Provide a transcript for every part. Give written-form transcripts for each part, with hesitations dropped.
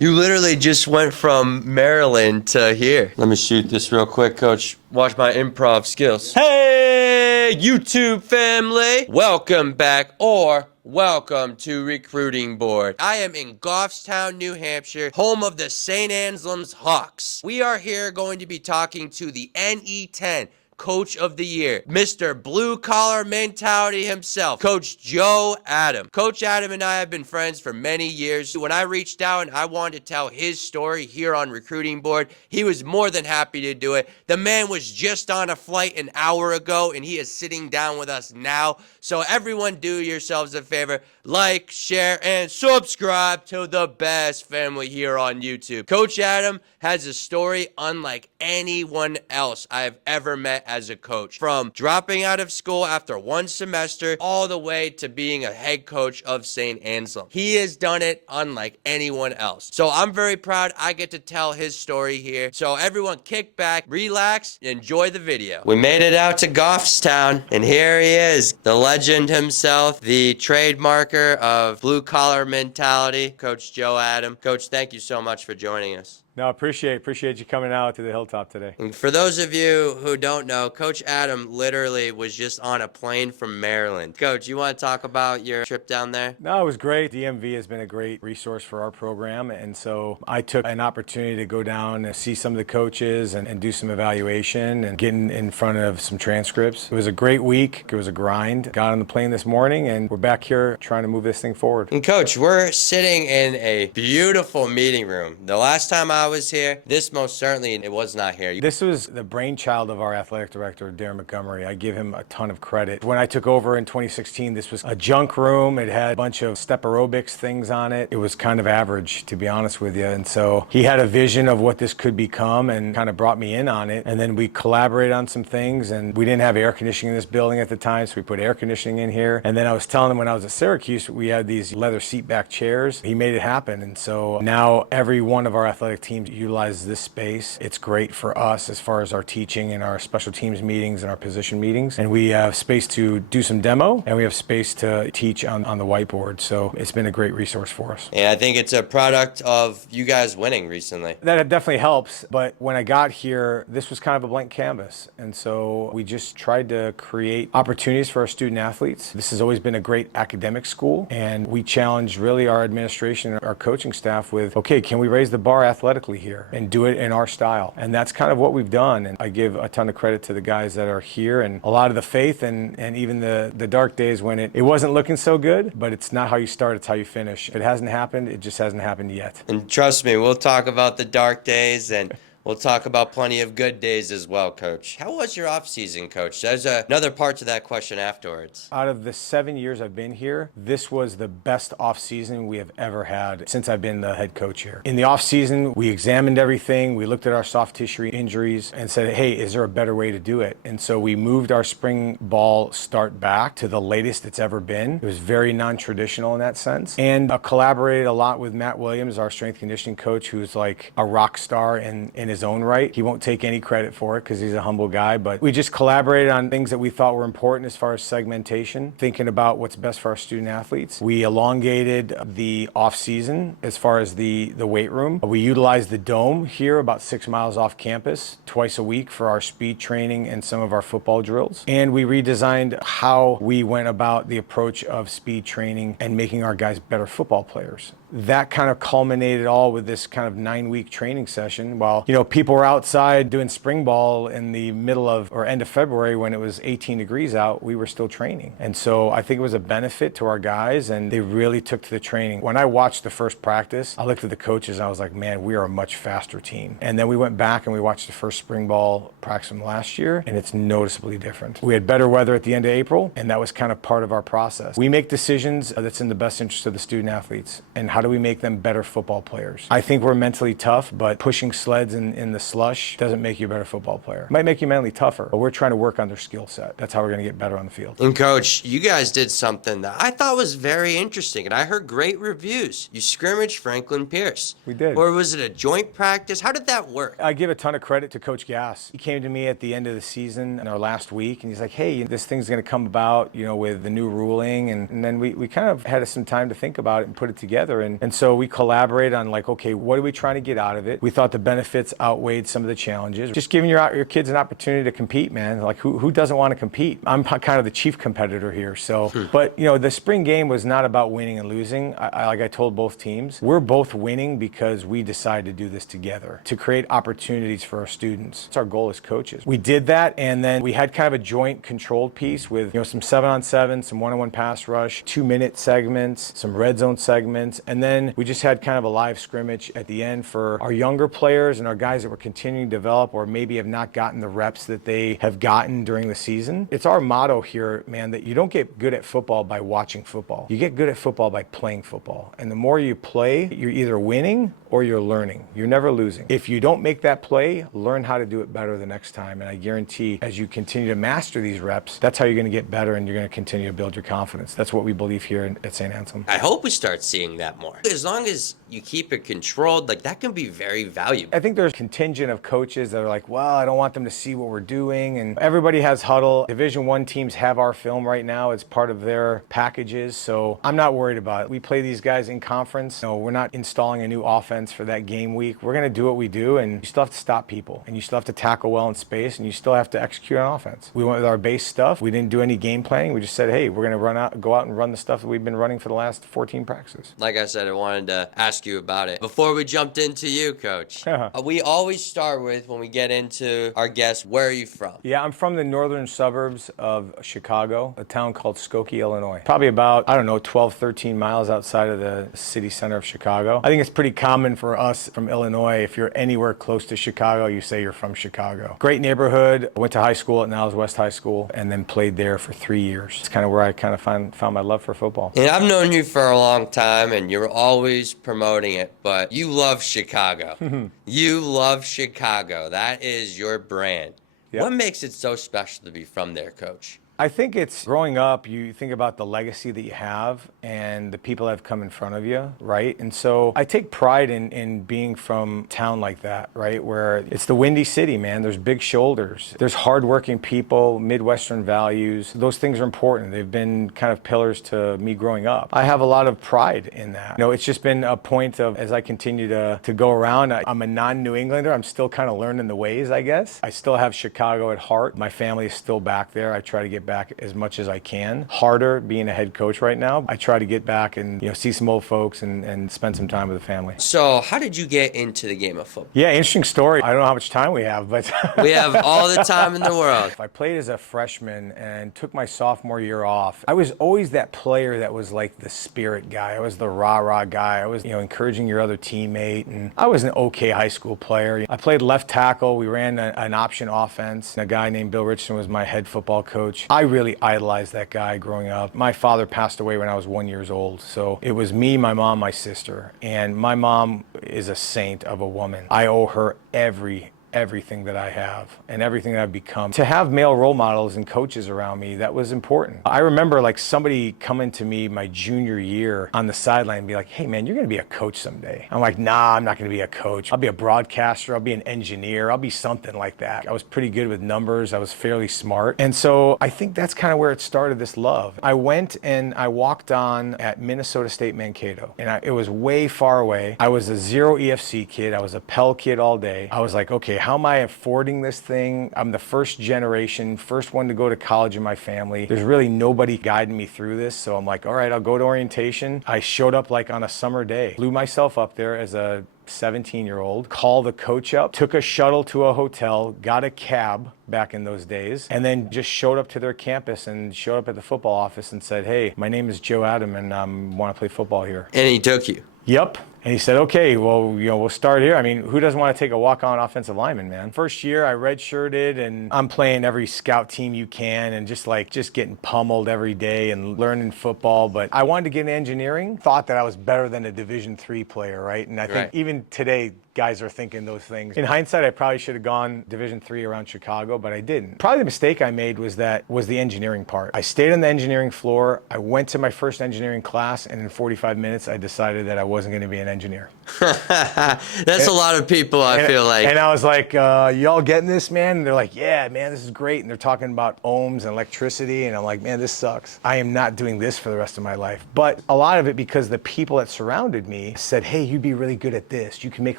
You literally just went from Maryland to here. Let me shoot this real quick, coach. Watch my improv skills. Hey, YouTube family. Welcome back or welcome to Recruiting Board. I am in Goffstown, New Hampshire, home of the St. Anselm's Hawks. We are here going to be talking to the NE10 Coach of the Year, Mr. Blue Collar Mentality himself, Coach Joe Adam. Coach Adam and I have been friends for many years. When I reached out and I wanted to tell his story here on Recruiting Board, he was more than happy to do it. The man was just on a flight an hour ago and he is sitting down with us now. So everyone do yourselves a favor, like, share, and subscribe to the best family here on YouTube. Coach Adam has a story unlike anyone else I have ever met as a coach. From dropping out of school after one semester all the way to being a head coach of St. Anselm. He has done it unlike anyone else. So I'm very proud I get to tell his story here. So everyone kick back, relax, enjoy the video. We made it out to Goffstown and here he is, the legend himself, the trademarker of blue collar mentality, Coach Joe Adam. Coach, thank you so much for joining us. No, appreciate you coming out to the hilltop today. And for those of you who don't know, Coach Adam literally was just on a plane from Maryland. Coach, you want to talk about your trip down there? No, it was great. DMV has been a great resource for our program, and so I took an opportunity to go down and see some of the coaches and do some evaluation and get in front of some transcripts. It was a great week. It was a grind. Got on the plane this morning, and we're back here trying to move this thing forward. And Coach, we're sitting in a beautiful meeting room. The last time I was here, this most certainly it was not here. This was the brainchild of our athletic director, Darren Montgomery. I give him a ton of credit. When I took over in 2016, this was a junk room. It had a bunch of step aerobics things on it. It was kind of average, to be honest with you. And so he had a vision of what this could become and kind of brought me in on it. And then we collaborated on some things, and we didn't have air conditioning in this building at the time, so we put air conditioning in here. And then I was telling him when I was at Syracuse, we had these leather seat back chairs. He made it happen. And so now every one of our athletic teams utilizes this space. It's great for us as far as our teaching and our special teams meetings and our position meetings. And we have space to do some demo, and we have space to teach on the whiteboard. So it's been a great resource for us. And I think it's a product of you guys winning recently. That definitely helps. But when I got here, this was kind of a blank canvas. And so we just tried to create opportunities for our student athletes. This has always been a great academic school. And we challenged really our administration and our coaching staff with, okay, can we raise the bar athletically here and do it in our style? And that's kind of what we've done. And I give a ton of credit to the guys that are here and a lot of the faith and even the dark days when it wasn't looking so good, but it's not how you start, it's how you finish. If it hasn't happened, it just hasn't happened yet. And trust me, we'll talk about the dark days and we'll talk about plenty of good days as well, Coach. How was your off-season, Coach? There's another part to that question afterwards. Out of the 7 years I've been here, this was the best off-season we have ever had since I've been the head coach here. In the off-season, we examined everything. We looked at our soft tissue injuries and said, hey, is there a better way to do it? And so we moved our spring ball start back to the latest it's ever been. It was very non-traditional in that sense. And collaborated a lot with Matt Williams, our strength conditioning coach, who's like a rock star in his own right. He won't take any credit for it because he's a humble guy, but we just collaborated on things that we thought were important as far as segmentation, thinking about what's best for our student athletes. We elongated the off season as far as the weight room. We utilized the dome here about 6 miles off campus twice a week for our speed training and some of our football drills. And we redesigned how we went about the approach of speed training and making our guys better football players. That kind of culminated all with this kind of 9-week training session. While, people were outside doing spring ball in the middle of or end of February when it was 18 degrees out, we were still training. And so I think it was a benefit to our guys, and they really took to the training. When I watched the first practice, I looked at the coaches and I was like, man, we are a much faster team. And then we went back and we watched the first spring ball practice from last year, and it's noticeably different. We had better weather at the end of April, and that was kind of part of our process. We make decisions that's in the best interest of the student athletes, and how do we make them better football players? I think we're mentally tough, but pushing sleds in the slush doesn't make you a better football player. It might make you mentally tougher, but we're trying to work on their skill set. That's how we're going to get better on the field. And Coach, you guys did something that I thought was very interesting, and I heard great reviews. You scrimmaged Franklin Pierce. We did. Or was it a joint practice? How did that work? I give a ton of credit to Coach Gass. He came to me at the end of the season in our last week, and he's like, hey, this thing's going to come about, with the new ruling. And then we kind of had some time to think about it and put it together. And so we collaborated on like, okay, what are we trying to get out of it? We thought the benefits outweighed some of the challenges. Just giving your kids an opportunity to compete, man. Like who doesn't want to compete? I'm kind of the chief competitor here. So, but you know, the spring game was not about winning and losing. Like I told both teams, we're both winning because we decided to do this together to create opportunities for our students. It's our goal as coaches. We did that, and then we had kind of a joint controlled piece with, you know, some 7-on-7, some 1-on-1 pass rush, 2-minute segments, some red zone segments, and then we just had kind of a live scrimmage at the end for our younger players and our guys that were continuing to develop or maybe have not gotten the reps that they have gotten during the season. It's our motto here, man, that you don't get good at football by watching football. You get good at football by playing football. And the more you play, you're either winning or you're learning. You're never losing. If you don't make that play, learn how to do it better the next time. And I guarantee as you continue to master these reps, that's how you're going to get better and you're going to continue to build your confidence. That's what we believe here at St. Anselm. I hope we start seeing that more. As long as you keep it controlled, like that can be very valuable. I think there's a contingent of coaches that are like, well, I don't want them to see what we're doing. And everybody has huddle. Division I teams have our film right now. It's part of their packages. So I'm not worried about it. We play these guys in conference. No, we're not installing a new offense for that game week. We're going to do what we do, and you still have to stop people, and you still have to tackle well in space, and you still have to execute on offense. We went with our base stuff. We didn't do any game planning. We just said, hey, we're going to go out and run the stuff that we've been running for the last 14 practices. Like I said, I wanted to ask you about it. Before we jumped into you, Coach, we always start with, when we get into our guests, where are you from? Yeah, I'm from the northern suburbs of Chicago, a town called Skokie, Illinois. Probably about, 12, 13 miles outside of the city center of Chicago. I think it's pretty common for us from Illinois, if you're anywhere close to Chicago, you say you're from Chicago. Great neighborhood. Went to high school at Niles West High School and then played there for 3 years. It's kind of where I kind of found my love for football. And I've known you for a long time, and you're always promoting it, but you love Chicago. You love Chicago. That is your brand. Yep. What makes it so special to be from there, Coach? I think it's growing up, you think about the legacy that you have and the people that have come in front of you, right? And so I take pride in being from a town like that, right? Where it's the Windy City, man. There's big shoulders. There's hardworking people, Midwestern values. Those things are important. They've been kind of pillars to me growing up. I have a lot of pride in that. You know, it's just been a point of, as I continue to go around, I'm a non-New Englander. I'm still kind of learning the ways, I guess. I still have Chicago at heart. My family is still back there. I try to get back as much as I can. Harder being a head coach right now. I try to get back and see some old folks and spend some time with the family. So how did you get into the game of football? Yeah, interesting story. I don't know how much time we have, but we have all the time in the world. I played as a freshman and took my sophomore year off. I was always that player that was like the spirit guy. I was the rah-rah guy. I was encouraging your other teammate, and I was an okay high school player. I played left tackle. We ran an option offense. A guy named Bill Richardson was my head football coach. I really idolized that guy growing up. My father passed away when I was 1 year old. So it was me, my mom, my sister. And my mom is a saint of a woman. I owe her everything that I have and everything that I've become. To have male role models and coaches around me, that was important. I remember like somebody coming to me my junior year on the sideline and be like, hey man, you're gonna be a coach someday. I'm like, nah, I'm not gonna be a coach. I'll be a broadcaster, I'll be an engineer, I'll be something like that. I was pretty good with numbers, I was fairly smart. And so I think that's kind of where it started, this love. I went and I walked on at Minnesota State Mankato, and it was way far away. I was a 0 EFC kid, I was a Pell kid all day. I was like, okay, how am I affording this thing? I'm the first generation, first one to go to college in my family. There's really nobody guiding me through this. So I'm like, all right, I'll go to orientation. I showed up like on a summer day, flew myself up there as a 17-year-old, called the coach up, took a shuttle to a hotel, got a cab back in those days, and then just showed up to their campus and showed up at the football office and said, hey, my name is Joe Adam and I want to play football here. And he took you? Yep. And he said, okay, well, we'll start here. I mean, who doesn't want to take a walk-on offensive lineman, man? First year, I redshirted, and I'm playing every scout team you can and just getting pummeled every day and learning football. But I wanted to get into engineering, thought that I was better than a Division III player, right? And I think even today, guys are thinking those things. In hindsight, I probably should have gone Division III around Chicago, but I didn't. Probably the mistake I made was the engineering part. I stayed on the engineering floor. I went to my first engineering class, and in 45 minutes, I decided that I wasn't going to be an engineer. That's a lot of people, I feel like. And I was like, y'all getting this, man? And they're like, yeah, man, this is great. And they're talking about ohms and electricity. And I'm like, man, this sucks. I am not doing this for the rest of my life. But a lot of it because the people that surrounded me said, hey, you'd be really good at this. You can make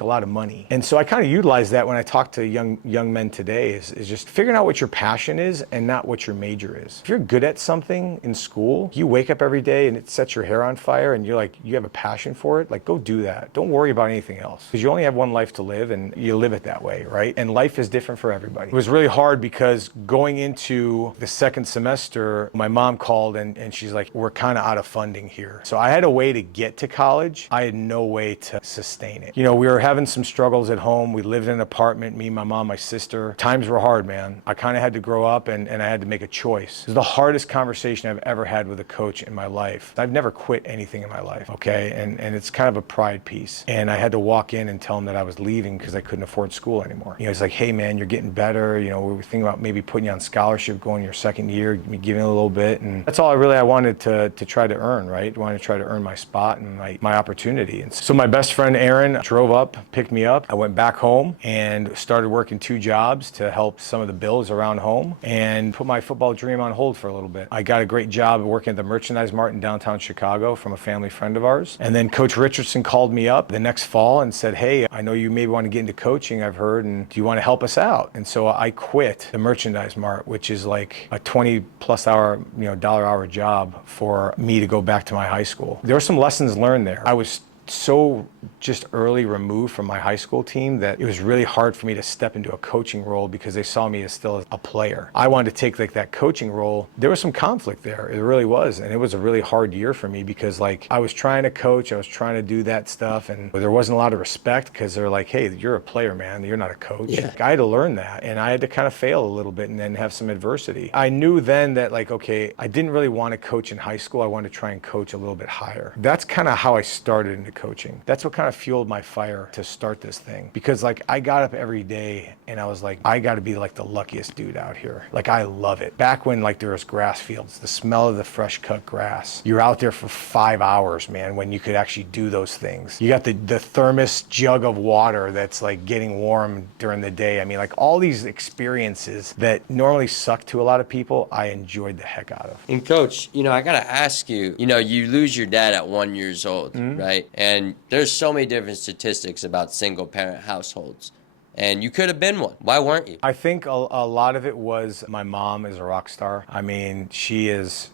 a lot of money. And so I kind of utilize that when I talk to young men today is just figuring out what your passion is and not what your major is. If you're good at something in school, you wake up every day and it sets your hair on fire and you're like, you have a passion for it, like go do that. Don't worry about anything else because you only have one life to live and you live it that way, right? And life is different for everybody. It was really hard because going into the second semester, my mom called and she's like, we're kind of out of funding here. So I had a way to get to college. I had no way to sustain it. You know, we were having some struggles at home. We lived in an apartment, me, my mom, my sister. Times were hard, man. I kind of had to grow up and I had to make a choice. It was the hardest conversation I've ever had with a coach in my life. I've never quit anything in my life, okay? And it's kind of a pride piece. And I had to walk in and tell him that I was leaving because I couldn't afford school anymore. You know, he's like, hey man, you're getting better. You know, we were thinking about maybe putting you on scholarship, going your second year, giving a little bit. And that's all I wanted to try to earn, right? I wanted to try to earn my spot and my opportunity. And so my best friend, Aaron, drove up, picked me up. I went back home and started working 2 jobs to help some of the bills around home and put my football dream on hold for a little bit. I got a great job working at the Merchandise Mart in downtown Chicago from a family friend of ours. And then Coach Richardson called me up the next fall and said, hey, I know you maybe want to get into coaching, I've heard, and do you want to help us out? And so I quit the Merchandise Mart, which is like a 20+ hour, dollar-hour job for me to go back to my high school. There were some lessons learned there. I was so just early removed from my high school team that it was really hard for me to step into a coaching role because they saw me as still a player. I wanted to take like that coaching role. There was some conflict there. It really was. And it was a really hard year for me because like I was trying to coach, I was trying to do that stuff and there wasn't a lot of respect because they're like, hey, you're a player, man. You're not a coach. Yeah. I had to learn that and I had to kind of fail a little bit and then have some adversity. I knew then that like, okay, I didn't really want to coach in high school. I wanted to try and coach a little bit higher. That's kind of how I started into coaching. That's what kind of fueled my fire to start this thing because like I got up every day and I was like, I got to be like the luckiest dude out here. Like I love it. Back when like there was grass fields, the smell of the fresh cut grass, you're out there for 5 hours, man, when you could actually do those things. You got the thermos jug of water that's like getting warm during the day. I mean, like all these experiences that normally suck to a lot of people, I enjoyed the heck out of. And coach, I got to ask you, you lose your dad at 1 year old, right? And there's so many different statistics about single parent households. And you could have been one. Why weren't you? I think a lot of it was my mom is a rock star. I mean, she is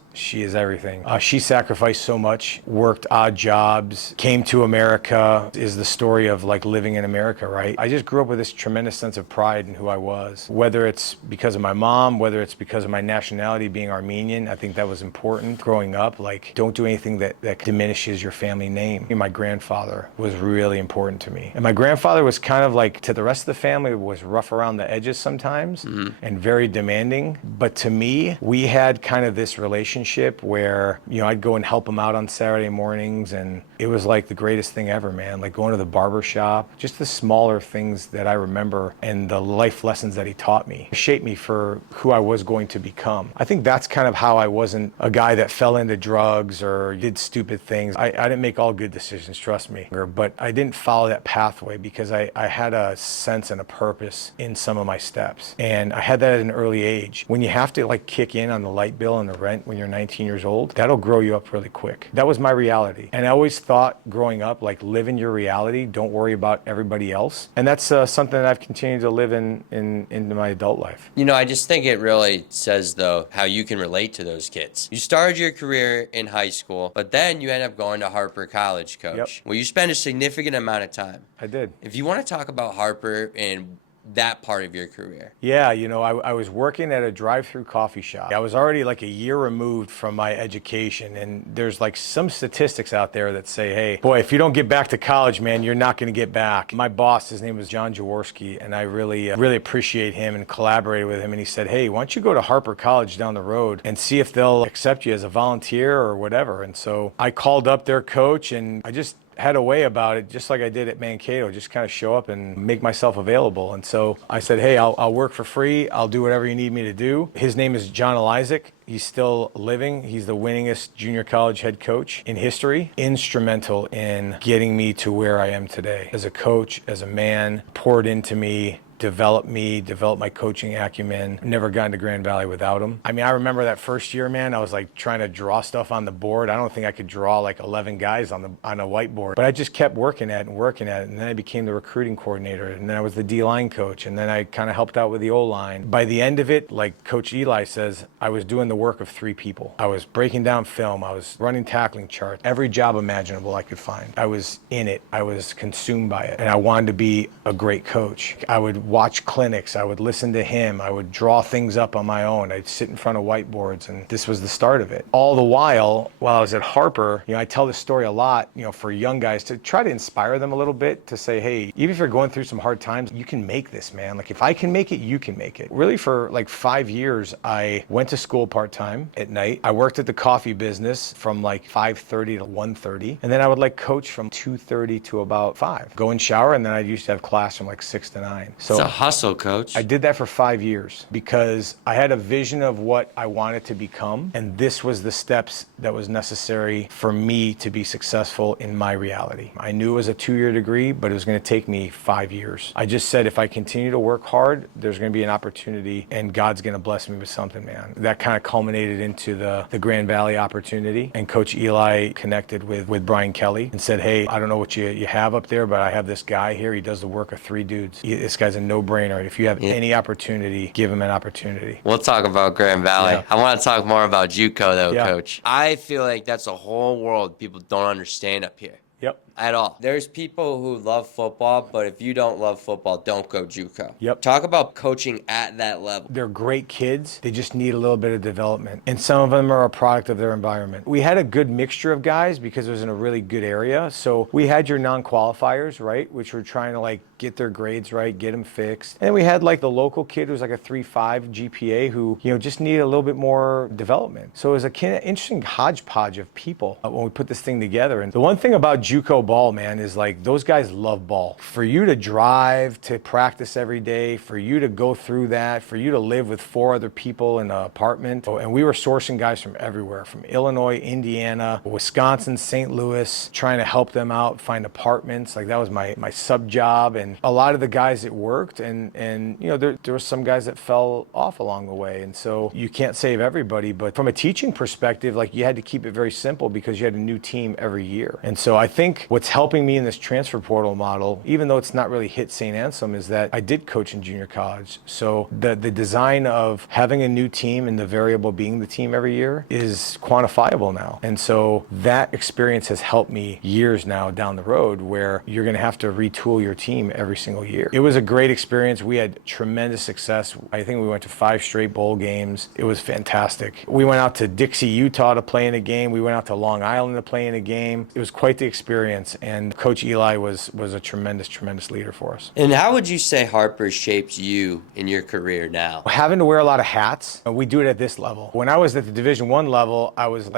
everything. She sacrificed so much, worked odd jobs, came to America, is the story of like living in America, right? I just grew up with this tremendous sense of pride in who I was. Whether it's because of my mom, whether it's because of my nationality being Armenian, I think that was important growing up. Like, don't do anything that diminishes your family name. And my grandfather was really important to me. And my grandfather was kind of like, to the rest of the family, was rough around the edges sometimes and very demanding. But to me, we had kind of this relationship where, I'd go and help him out on Saturday mornings and it was like the greatest thing ever, man. Like going to the barber shop, just the smaller things that I remember and the life lessons that he taught me shaped me for who I was going to become. I think that's kind of how I wasn't a guy that fell into drugs or did stupid things. I didn't make all good decisions, trust me, but I didn't follow that pathway because I had a sense and a purpose in some of my steps. And I had that at an early age. When you have to like kick in on the light bill and the rent when you're 19 years old, that'll grow you up really quick. That was my reality. And I always thought growing up, like live in your reality, don't worry about everybody else. And that's something that I've continued to live into my adult life. I just think it really says though how you can relate to those kids. You started your career in high school, but then you end up going to Harper College, coach. Yep. Well, you spent a significant amount of time. I did. If you want to talk about Harper and that part of your career. Yeah, I was working at a drive-through coffee shop. I was already like a year removed from my education, and there's like some statistics out there that say, hey, boy, if you don't get back to college, man, you're not going to get back. My boss, his name was John Jaworski, and I really appreciate him and collaborated with him, and he said, hey, why don't you go to Harper College down the road and see if they'll accept you as a volunteer or whatever. And so I called up their coach, and I just had a way about it, just like I did at Mankato, just kind of show up and make myself available. And so I said, hey, I'll work for free. I'll do whatever you need me to do. His name is John Elizik. He's still living. He's the winningest junior college head coach in history. Instrumental in getting me to where I am today. As a coach, as a man, poured into me, developed my coaching acumen. Never gotten to Grand Valley without him. I mean, I remember that first year, man, I was like trying to draw stuff on the board. I don't think I could draw like 11 guys on a whiteboard, but I just kept working at it. And then I became the recruiting coordinator, and then I was the D-line coach, and then I kind of helped out with the O-line. By the end of it, like Coach Eli says, I was doing the work of 3 people. I was breaking down film. I was running tackling charts, every job imaginable I could find. I was in it. I was consumed by it, and I wanted to be a great coach. I would watch clinics. I would listen to him. I would draw things up on my own. I'd sit in front of whiteboards, and this was the start of it. All the while I was at Harper, I tell this story a lot, for young guys to try to inspire them a little bit, to say, hey, even if you're going through some hard times, you can make this, man. Like, if I can make it, you can make it. Really, for like 5 years, I went to school part-time at night. I worked at the coffee business from like 5:30 to 1:30, and then I would like coach from 2:30 to about 5. Go and shower, and then I used to have class from like 6 to 9. So it's a hustle, coach. I did that for 5 years because I had a vision of what I wanted to become, and this was the steps that was necessary for me to be successful in my reality. I knew it was a 2-year degree, but it was going to take me 5 years. I just said, if I continue to work hard, there's going to be an opportunity, and God's going to bless me with something, man. That kind of culminated into the Grand Valley opportunity, and Coach Eli connected with Brian Kelly and said, hey, I don't know what you have up there, but I have this guy here. He does the work of 3 dudes. This guy's a no-brainer. If you have any opportunity, give him an opportunity. We'll talk about Grand Valley. Yeah. I want to talk more about JUCO, though, Coach. I feel like that's a whole world people don't understand up here. Yep. At all. There's people who love football, but if you don't love football, don't go JUCO. Yep. Talk about coaching at that level. They're great kids. They just need a little bit of development. And some of them are a product of their environment. We had a good mixture of guys because it was in a really good area. So we had your non-qualifiers, right, which were trying to like get their grades right, get them fixed. And then we had like the local kid who was like a 3.5 GPA who, just needed a little bit more development. So it was a kind of interesting hodgepodge of people when we put this thing together. And the one thing about JUCO ball, man, is like those guys love ball. For you to drive to practice every day, for you to go through that, for you to live with 4 other people in an apartment. And we were sourcing guys from everywhere, from Illinois, Indiana, Wisconsin, St. Louis, trying to help them out, find apartments. Like that was my sub job. And a lot of the guys it worked, and there were some guys that fell off along the way. And so you can't save everybody, but from a teaching perspective, like you had to keep it very simple because you had a new team every year. And so I think what's helping me in this transfer portal model, even though it's not really hit St. Anselm, is that I did coach in junior college. So the design of having a new team and the variable being the team every year is quantifiable now. And so that experience has helped me years now down the road, where you're going to have to retool your team every single year. It was a great experience. We had tremendous success. I think we went to 5 straight bowl games. It was fantastic. We went out to Dixie, Utah to play in a game. We went out to Long Island to play in a game. It was quite the experience. And Coach Eli was a tremendous leader for us. And how would you say Harper shaped you in your career now? Having to wear a lot of hats, we do it at this level. When I was at the Division I level, I was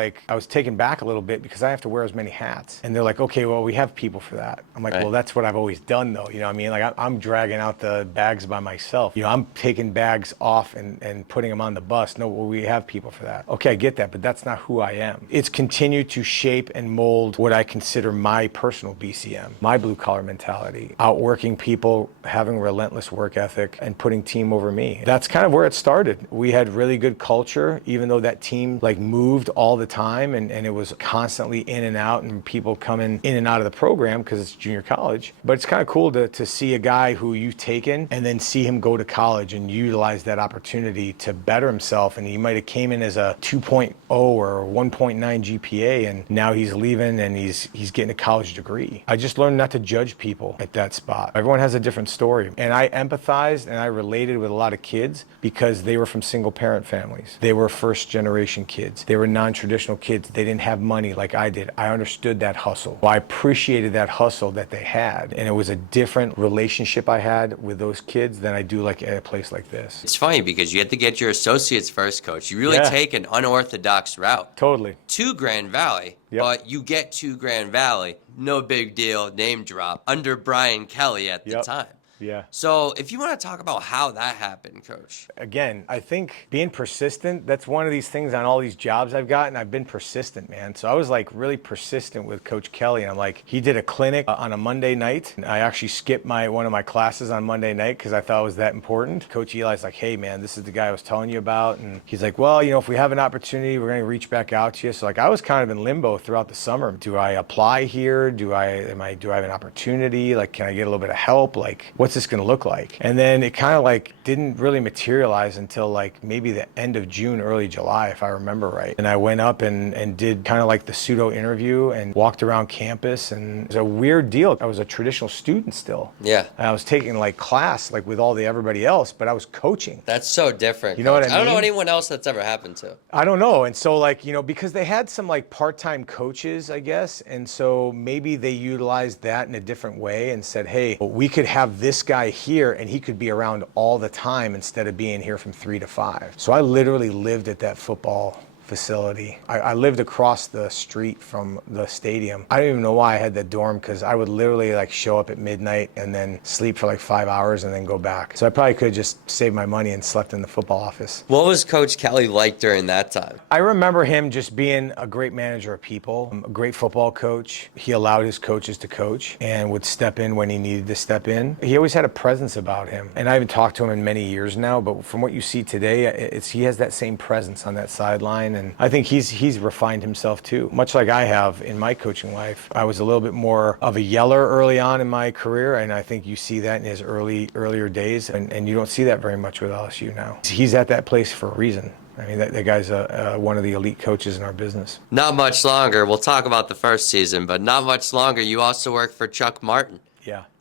taken back a little bit because I have to wear as many hats. And they're like, okay, well, we have people for that. I'm like, well, that's what I've always done, though. You know what I mean? Like, I'm dragging out the bags by myself. I'm taking bags off and putting them on the bus. No, well, we have people for that. Okay, I get that, but that's not who I am. It's continued to shape and mold what I consider my personal BCM, my blue collar mentality, outworking people, having relentless work ethic, and putting team over me. That's kind of where it started. We had really good culture, even though that team moved all the time and it was constantly in and out and people coming in and out of the program because it's junior college. But it's kind of cool to see a guy who you've taken and then see him go to college and utilize that opportunity to better himself. And he might have came in as a 2.0 or 1.9 GPA, and now he's leaving and he's getting a college degree. I just learned not to judge people at that spot. Everyone has a different story. And I empathized and I related with a lot of kids because they were from single parent families. They were first generation kids. They were non-traditional kids. They didn't have money like I did. I understood that hustle. Well, I appreciated that hustle that they had. And it was a different relationship I had with those kids than I do at a place like this. It's funny because you had to get your associates first, Coach. You really take an unorthodox route. Totally. To Grand Valley. Yep. But you get to Grand Valley no big deal, name drop, under Brian Kelly at the time. Yeah. So if you want to talk about how that happened, Coach. Again, I think being persistent, that's one of these things on all these jobs I've gotten. I've been persistent, man. So I was like really persistent with Coach Kelly. And I'm like, he did a clinic on a Monday night. And I actually skipped one of my classes on Monday night because I thought it was that important. Coach Eli's like, hey, man, this is the guy I was telling you about. And he's like, well, if we have an opportunity, we're going to reach back out to you. So like I was kind of in limbo throughout the summer. Do I apply here? Do I have an opportunity? Like, can I get a little bit of help? Like, what's this going to look like? And then it kind of like didn't really materialize until like maybe the end of June, early July, if I remember right. And I went up and did kind of like the pseudo interview and walked around campus, and it was a weird deal. I was a traditional student still. Yeah. And I was taking like class like with everybody else, but I was coaching. That's so different. You know what I mean? I don't know anyone else that's ever happened to. I don't know. And so like, because they had some like part-time coaches, I guess. And so maybe they utilized that in a different way and said, hey, we could have this guy here and he could be around all the time instead of being here from 3 to 5. So I literally lived at that football facility. I lived across the street from the stadium. I don't even know why I had that dorm, because I would literally like show up at midnight and then sleep for like 5 hours and then go back. So I probably could have just saved my money and slept in the football office. What was Coach Kelly like during that time? I remember him just being a great manager of people, a great football coach. He allowed his coaches to coach and would step in when he needed to step in. He always had a presence about him. And I haven't talked to him in many years now, but from what you see today, he has that same presence on that sideline. And I think he's refined himself too, much like I have in my coaching life. I was a little bit more of a yeller early on in my career, and I think you see that in his earlier days, and you don't see that very much with LSU now. He's at that place for a reason. I mean, that guy's one of the elite coaches in our business. Not much longer. We'll talk about the first season, but not much longer. You also work for Chuck Martin,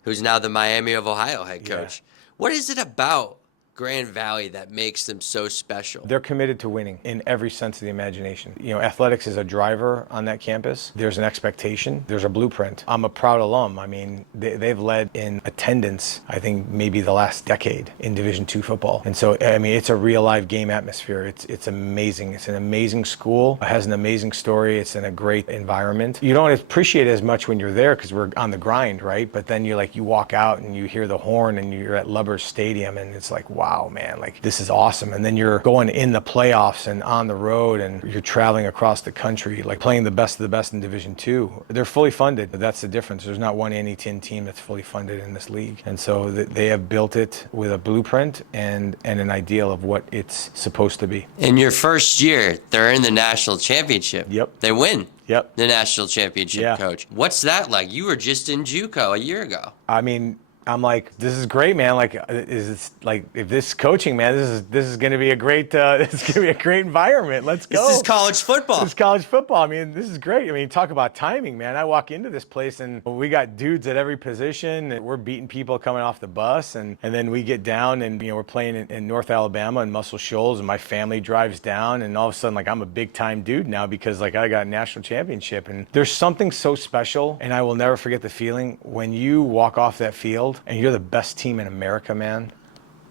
who's now the Miami of Ohio head coach. What is it about Grand Valley that makes them so special? They're committed to winning in every sense of the imagination. Athletics is a driver on that campus. There's an expectation. There's a blueprint. I'm a proud alum. I mean, they've led in attendance, I think, maybe the last decade in Division II football. And so, I mean, it's a real live game atmosphere. It's amazing. It's an amazing school. It has an amazing story. It's in a great environment. You don't appreciate it as much when you're there because we're on the grind, right? But then you walk out and you hear the horn and you're at Lubbers Stadium and it's like, wow, man, like this is awesome. And then you're going in the playoffs and on the road and you're traveling across the country, like playing the best of the best in Division II. They're fully funded. That's the difference. There's not one NE10 team that's fully funded in this league. And so they have built it with a blueprint and an ideal of what it's supposed to be. In your first year, they're in the national championship. Yep. They win. Yep. The national championship, Coach. What's that like? You were just in JUCO a year ago. I mean, I'm like, this is great, man. Like, if this coaching, man, this is going to be a great, it's going to be a great environment. Let's go. This is college football. This is college football. I mean, this is great. I mean, talk about timing, man. I walk into this place and we got dudes at every position. And we're beating people coming off the bus, and then we get down and we're playing in North Alabama in Muscle Shoals, and my family drives down, and all of a sudden, like, I'm a big time dude now because like I got a national championship, and there's something so special, and I will never forget the feeling when you walk off that field and you're the best team in America, man.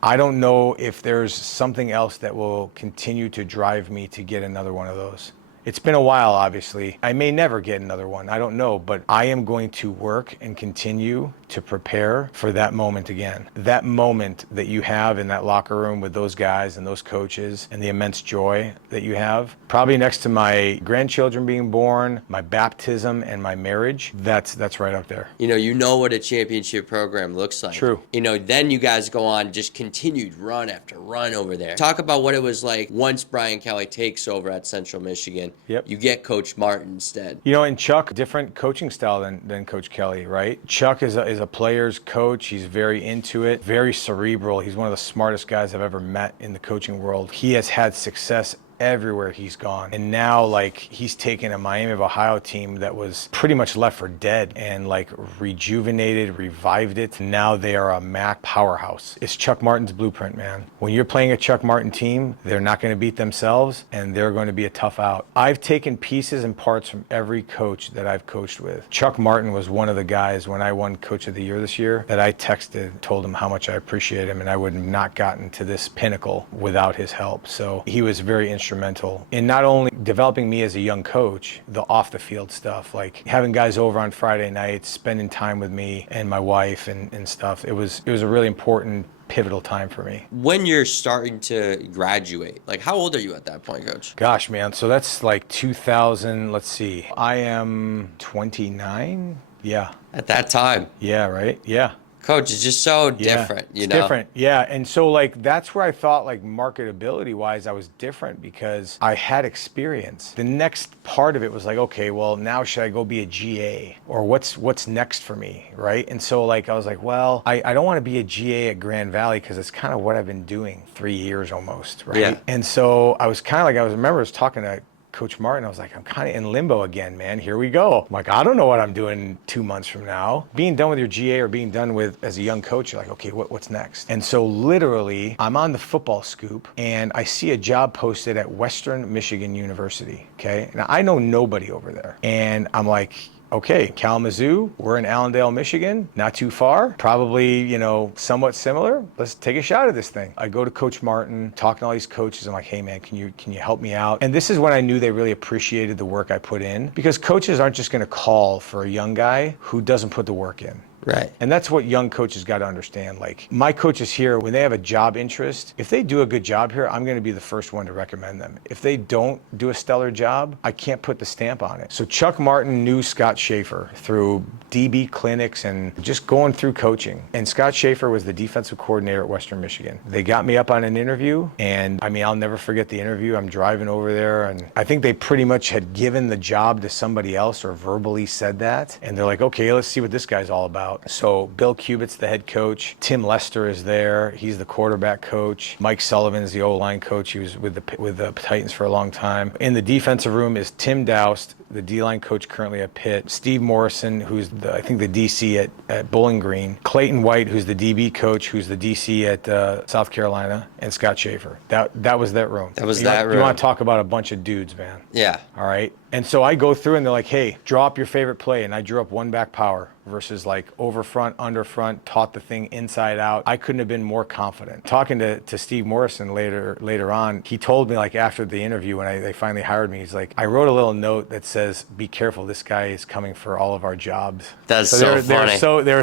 I don't know if there's something else that will continue to drive me to get another one of those. It's been a while, obviously. I may never get another one. I don't know, but I am going to work and continue to prepare for that moment again. That moment that you have in that locker room with those guys and those coaches and the immense joy that you have. Probably next to my grandchildren being born, my baptism, and my marriage, that's right up there. You know what a championship program looks like. True. Then you guys go on just continued run after run over there. Talk about what it was like once Brian Kelly takes over at Central Michigan. Yep. You get Coach Martin instead. And Chuck, different coaching style than Coach Kelly, right? Chuck is a player's coach. He's very into it, very cerebral. He's one of the smartest guys I've ever met in the coaching world. He has had success everywhere he's gone. And now, like, he's taken a Miami of Ohio team that was pretty much left for dead and, like, rejuvenated, revived it. Now they are a MAC powerhouse. It's Chuck Martin's blueprint, man. When you're playing a Chuck Martin team, they're not going to beat themselves, and they're going to be a tough out. I've taken pieces and parts from every coach that I've coached with. Chuck Martin was one of the guys when I won Coach of the Year this year that I texted, told him how much I appreciate him, and I would have not gotten to this pinnacle without his help. So he was very instrumental instrumental in not only developing me as a young coach, the off the field stuff, like having guys over on Friday nights, spending time with me and my wife and stuff. It was a really important, pivotal time for me. When you're starting to graduate, like how old are you at that point, coach? Gosh, man. So that's like 2000. Let's see. I am 29. Yeah. At that time. Yeah, right? Yeah. Coach, it's just so different, you know? It's different, yeah. And so, like, that's where I thought, like, marketability-wise, I was different because I had experience. The next part of it was like, okay, well, now should I go be a GA? Or what's next for me, right? And so, like, I was like, well, I don't want to be a GA at Grand Valley because it's kind of what I've been doing 3 years almost, right? Yeah. And so I was kind of like, I remember I was talking to Coach Martin, I was like, I'm kind of in limbo again, man. Here we go. I'm like, I don't know what I'm doing 2 months from now. Being done with your GA or being done with as a young coach, you're like, okay, what's next? And so literally, I'm on the football scoop and I see a job posted at Western Michigan University, okay? Now, I know nobody over there. And I'm like, okay, Kalamazoo, we're in Allendale, Michigan, not too far, probably, somewhat similar. Let's take a shot at this thing. I go to Coach Martin, talking to all these coaches. I'm like, hey man, can you help me out? And this is when I knew they really appreciated the work I put in, because coaches aren't just gonna call for a young guy who doesn't put the work in. Right. And that's what young coaches got to understand. Like, my coaches here, when they have a job interest, if they do a good job here, I'm going to be the first one to recommend them. If they don't do a stellar job, I can't put the stamp on it. So Chuck Martin knew Scott Schaefer through DB clinics and just going through coaching. And Scott Schaefer was the defensive coordinator at Western Michigan. They got me up on an interview, and I mean, I'll never forget the interview. I'm driving over there, and I think they pretty much had given the job to somebody else or verbally said that. And they're like, okay, let's see what this guy's all about. So Bill Cubitt's the head coach. Tim Lester is there. He's the quarterback coach. Mike Sullivan is the O-line coach. He was with the Titans for a long time. In the defensive room is Tim Doust, the D-line coach currently at Pitt. Steve Morrison, who's I think the DC at Bowling Green. Clayton White, who's the DB coach, who's the DC at South Carolina, and Scott Schaefer. That was that room. That was that room. You want to talk about a bunch of dudes, man. Yeah. All right. And so I go through and they're like, hey, draw up your favorite play. And I drew up one back power versus like over front, under front, taught the thing inside out. I couldn't have been more confident. Talking to Steve Morrison later on, he told me, like, after the interview when they finally hired me, he's like, I wrote a little note that says, be careful, this guy is coming for all of our jobs. That's so funny. They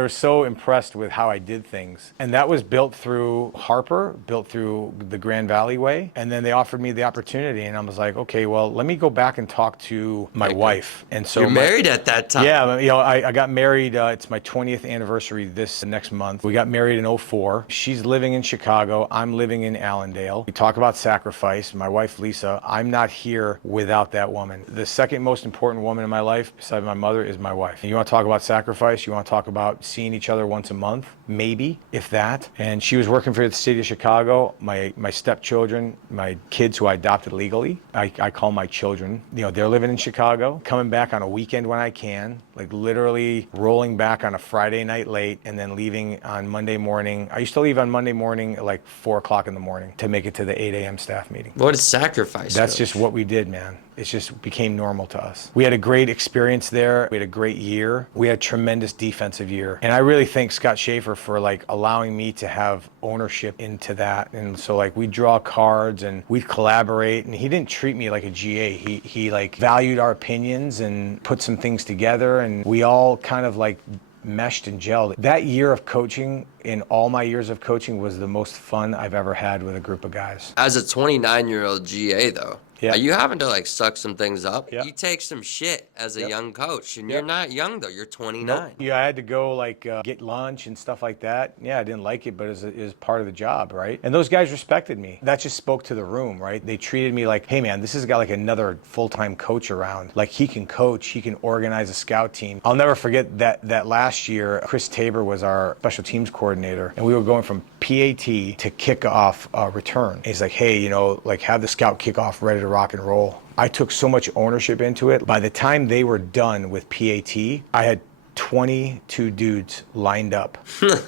were so impressed with how I did things. And that was built through Harper, built through the Grand Valley way. And then they offered me the opportunity, and I was like, okay, well, let me go back and talk to my wife. And so you're married at that time. Yeah, I got married. It's my 20th anniversary this next month. We got married in 2004. She's living in Chicago. I'm living in Allendale. We talk about sacrifice. My wife, Lisa, I'm not here without that woman. The second most important woman in my life, besides my mother, is my wife. And you want to talk about sacrifice? You want to talk about seeing each other once a month? Maybe, if that. And she was working for the city of Chicago. My stepchildren, my kids who I adopted legally, I call my children. They're living in Chicago, coming back on a weekend when I can, like literally rolling back on a Friday night late and then leaving on Monday morning. I used to leave on Monday morning at like 4 o'clock in the morning to make it to the 8 a.m. staff meeting. What is sacrifice? That's just what we did, man. It just became normal to us. We had a great experience there. We had a great year. We had a tremendous defensive year. And I really thank Scott Schaefer for like allowing me to have ownership into that. And so like we'd draw cards and we'd collaborate, and he didn't treat me like a GA. He like valued our opinions and put some things together, and we all kind of like meshed and gelled. That year of coaching, in all my years of coaching, was the most fun I've ever had with a group of guys. As a 29-year-old GA, though, yeah. Are you having to like suck some things up? Yeah. You take some shit as a young coach, and Yep. you're not young though. You're 29. Nope. Yeah, I had to go like get lunch and stuff like that. Yeah, I didn't like it, but it was part of the job, right? And those guys respected me. That just spoke to the room, right? They treated me like, hey man, this has got like another full-time coach around. Like he can coach, he can organize a scout team. I'll never forget that last year, Chris Tabor was our special teams coordinator, and we were going from PAT to kickoff return. And he's like, hey, like have the scout kickoff ready to rock and roll. I took so much ownership into it. By the time they were done with PAT, I had 22 dudes lined up,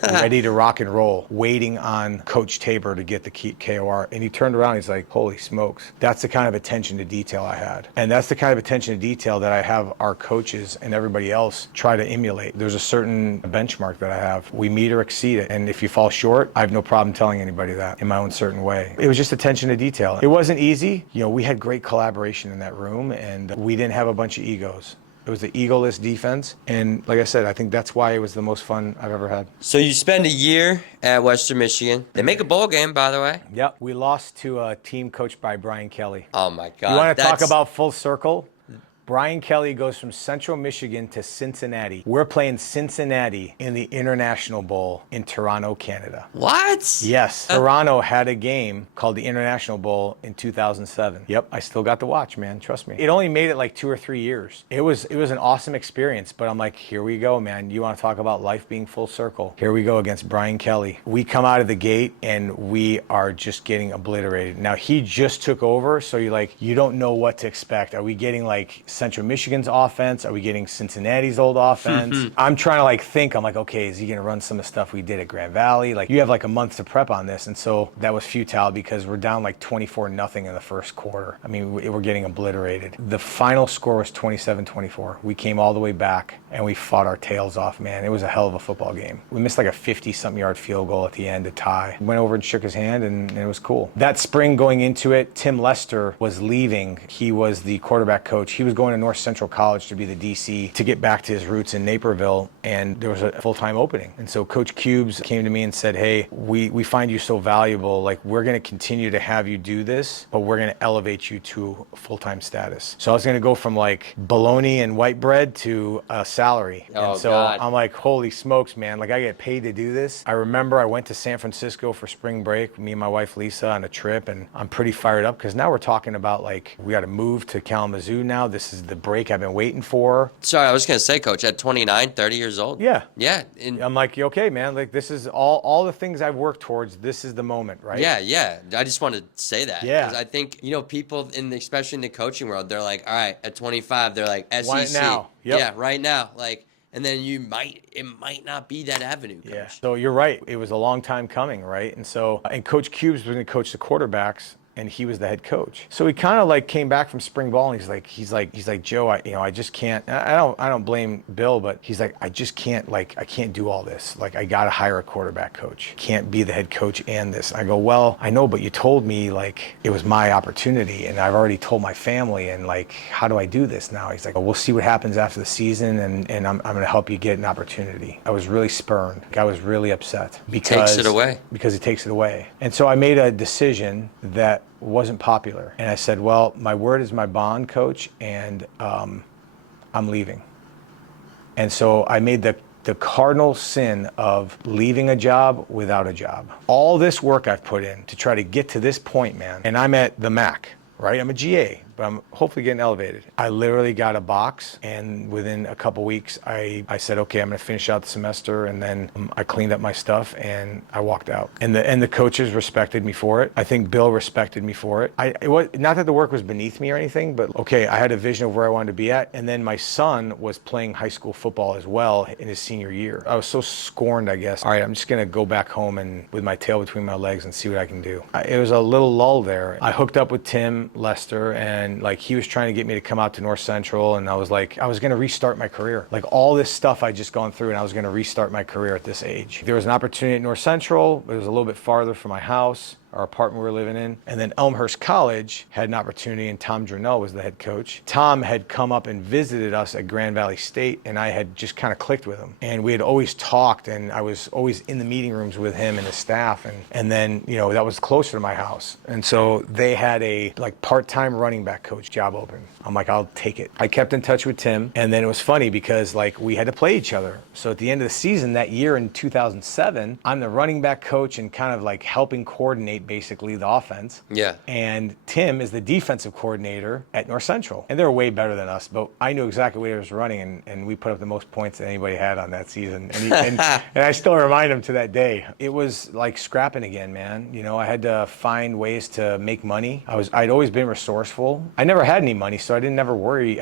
ready to rock and roll, waiting on Coach Tabor to get the KOR. And he turned around, he's like, holy smokes. That's the kind of attention to detail I had. And that's the kind of attention to detail that I have our coaches and everybody else try to emulate. There's a certain benchmark that I have. We meet or exceed it. And if you fall short, I have no problem telling anybody that in my own certain way. It was just attention to detail. It wasn't easy. You know, we had great collaboration in that room, and we didn't have a bunch of egos. It was the egoless defense. And like I said, I think that's why it was the most fun I've ever had. So you spend a year at Western Michigan. They make a bowl game, by the way. Yep. We lost to a team coached by Brian Kelly. Oh, my God. You want to talk about full circle? Brian Kelly goes from Central Michigan to Cincinnati. We're playing Cincinnati in the International Bowl in Toronto, Canada. What? Yes. Toronto had a game called the International Bowl in 2007. Yep, I still got to watch, man. Trust me. It only made it like 2 or 3 years. It was an awesome experience, but I'm like, here we go, man. You want to talk about life being full circle? Here we go against Brian Kelly. We come out of the gate and we are just getting obliterated. Now, he just took over, so you don't know what to expect. Are we getting like Central Michigan's offense? Are we getting Cincinnati's old offense? I'm trying to think, I'm like, okay, is he going to run some of the stuff we did at Grand Valley? Like, you have like a month to prep on this. And so that was futile because we're down like 24-0 in the first quarter. I mean, we're getting obliterated. The final score was 27-24. We came all the way back and we fought our tails off, man. It was a hell of a football game. We missed like a 50-something yard field goal at the end to tie. Went over and shook his hand and it was cool. That spring going into it, Tim Lester was leaving. He was the quarterback coach. He was going to North Central College to be the DC to get back to his roots in Naperville, and there was a full-time opening. And so Coach Cubes came to me and said, hey, we find you so valuable. Like, we're going to continue to have you do this, but we're going to elevate you to full-time status. So I was going to go from like bologna and white bread to a salary. Oh, and so God. I'm like, holy smokes, man. Like, I get paid to do this. I remember I went to San Francisco for spring break, me and my wife Lisa, on a trip, and I'm pretty fired up because now we're talking about like, we got to move to Kalamazoo now. This is the break I've been waiting for. Sorry, I was going to say, Coach, at 29, 30 years old? Yeah. Yeah. I'm like, okay, man, like, this is all the things I've worked towards. This is the moment, right? Yeah. I just want to say that. Yeah. Because I think, people, especially in the coaching world, they're like, all right, at 25, they're like, SEC. Right now. Yep. Yeah, right now. Like, and then it might not be that avenue, Coach. Yeah. So you're right. It was a long time coming, right? And Coach Cubes was going to coach the quarterbacks, and he was the head coach. So he kind of like came back from spring ball, and he's like, Joe, I just can't. I don't blame Bill, but he's like, I just can't, like, I can't do all this. Like, I got to hire a quarterback coach. Can't be the head coach and this. And I go, well, I know, but you told me like it was my opportunity, and I've already told my family, and like, how do I do this now? He's like, well, we'll see what happens after the season, and I'm going to help you get an opportunity. I was really spurned. I was really upset because Takes it away. Because it takes it away. And so I made a decision that wasn't popular. And I said, well, my word is my bond, Coach, and I'm leaving. And so I made the cardinal sin of leaving a job without a job. All this work I've put in to try to get to this point, man, and I'm at the MAC, right? I'm a GA, but I'm hopefully getting elevated. I literally got a box, and within a couple weeks, I said, okay, I'm gonna finish out the semester, and then I cleaned up my stuff, and I walked out. And the coaches respected me for it. I think Bill respected me for it. It was not that the work was beneath me or anything, but okay, I had a vision of where I wanted to be at, and then my son was playing high school football as well in his senior year. I was so scorned, I guess. All right, I'm just gonna go back home and with my tail between my legs and see what I can do. It was a little lull there. I hooked up with Tim Lester, and like, he was trying to get me to come out to North Central, and I was like, I was going to restart my career. Like, all this stuff I'd just gone through, and I was going to restart my career at this age. There was an opportunity at North Central, but it was a little bit farther from my house. our apartment we were living in. And then Elmhurst College had an opportunity, and Tom Durnell was the head coach. Tom had come up and visited us at Grand Valley State, and I had just kind of clicked with him. And we had always talked, and I was always in the meeting rooms with him and his staff. And then, you know, that was closer to my house. And so they had a like part-time running back coach job open. I'm like, I'll take it. I kept in touch with Tim, and then it was funny because like we had to play each other. So at the end of the season that year in 2007, I'm the running back coach and kind of like helping coordinate coordinate basically the offense. Yeah. And Tim is the defensive coordinator at North Central. And they're way better than us, but I knew exactly what he was running, and we put up the most points that anybody had on that season. And I still remind him to that day. It was like scrapping again, man. You know, I had to find ways to make money. I'd always been resourceful. I never had any money, so I didn't ever worry,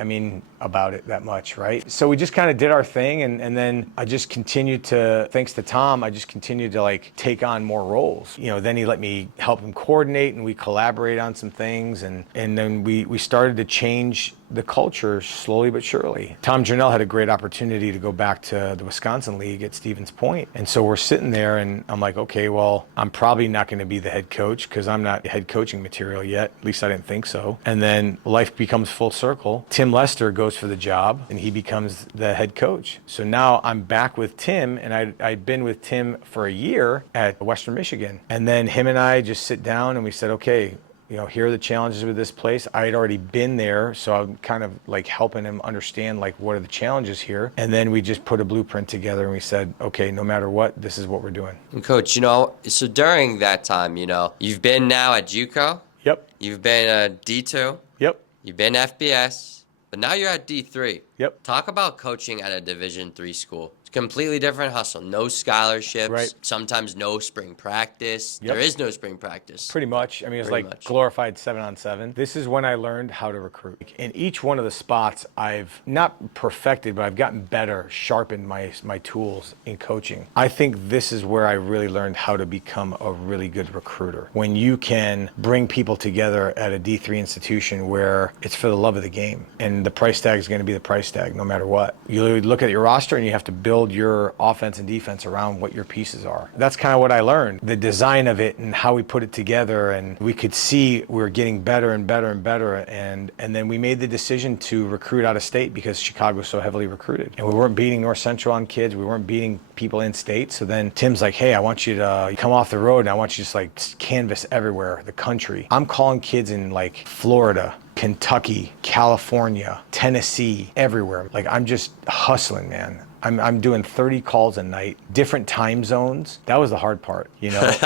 about it that much, right? So we just kind of did our thing, and then I just continued to, thanks to Tom, I just continued to like take on more roles. You know, then he let me help him coordinate, and we collaborate on some things, and then we started to change the culture slowly but surely. Tom Janelle had a great opportunity to go back to the Wisconsin League at Stevens Point. And so we're sitting there and I'm like, okay, well, I'm probably not going to be the head coach because I'm not head coaching material yet. At least I didn't think so. And then life becomes full circle. Tim Lester goes for the job and he becomes the head coach. So now I'm back with Tim, and I'd been with Tim for a year at Western Michigan. And then him and I just sit down and we said, okay, you know, here are the challenges with this place. I had already been there, so I'm kind of like helping him understand like what are the challenges here. And then we just put a blueprint together and we said, okay, no matter what, this is what we're doing. And Coach, so during that time, you've been now at JUCO. Yep. You've been at D2. Yep. You've been FBS, but now you're at D3. Yep. Talk about coaching at a Division III school. It's a completely different hustle. No scholarships. Right. Sometimes no spring practice. Yep. There is no spring practice. Pretty much. It was like glorified 7-on-7. This is when I learned how to recruit. In each one of the spots, I've not perfected, but I've gotten better, sharpened my tools in coaching. I think this is where I really learned how to become a really good recruiter. When you can bring people together at a D3 institution where it's for the love of the game, and the price tag is going to be the price tag no matter what. You look at your roster and you have to build your offense and defense around what your pieces are. That's kind of what I learned. The design of it and how we put it together, and we could see we were getting better and better and better, and then we made the decision to recruit out of state because Chicago was so heavily recruited. And we weren't beating North Central on kids, we weren't beating people in state. So then Tim's like, hey, I want you to come off the road and I want you to just like canvas everywhere, the country. I'm calling kids in like Florida, Kentucky, California, Tennessee, everywhere. Like I'm just hustling, man. I'm doing 30 calls a night, different time zones. That was the hard part, East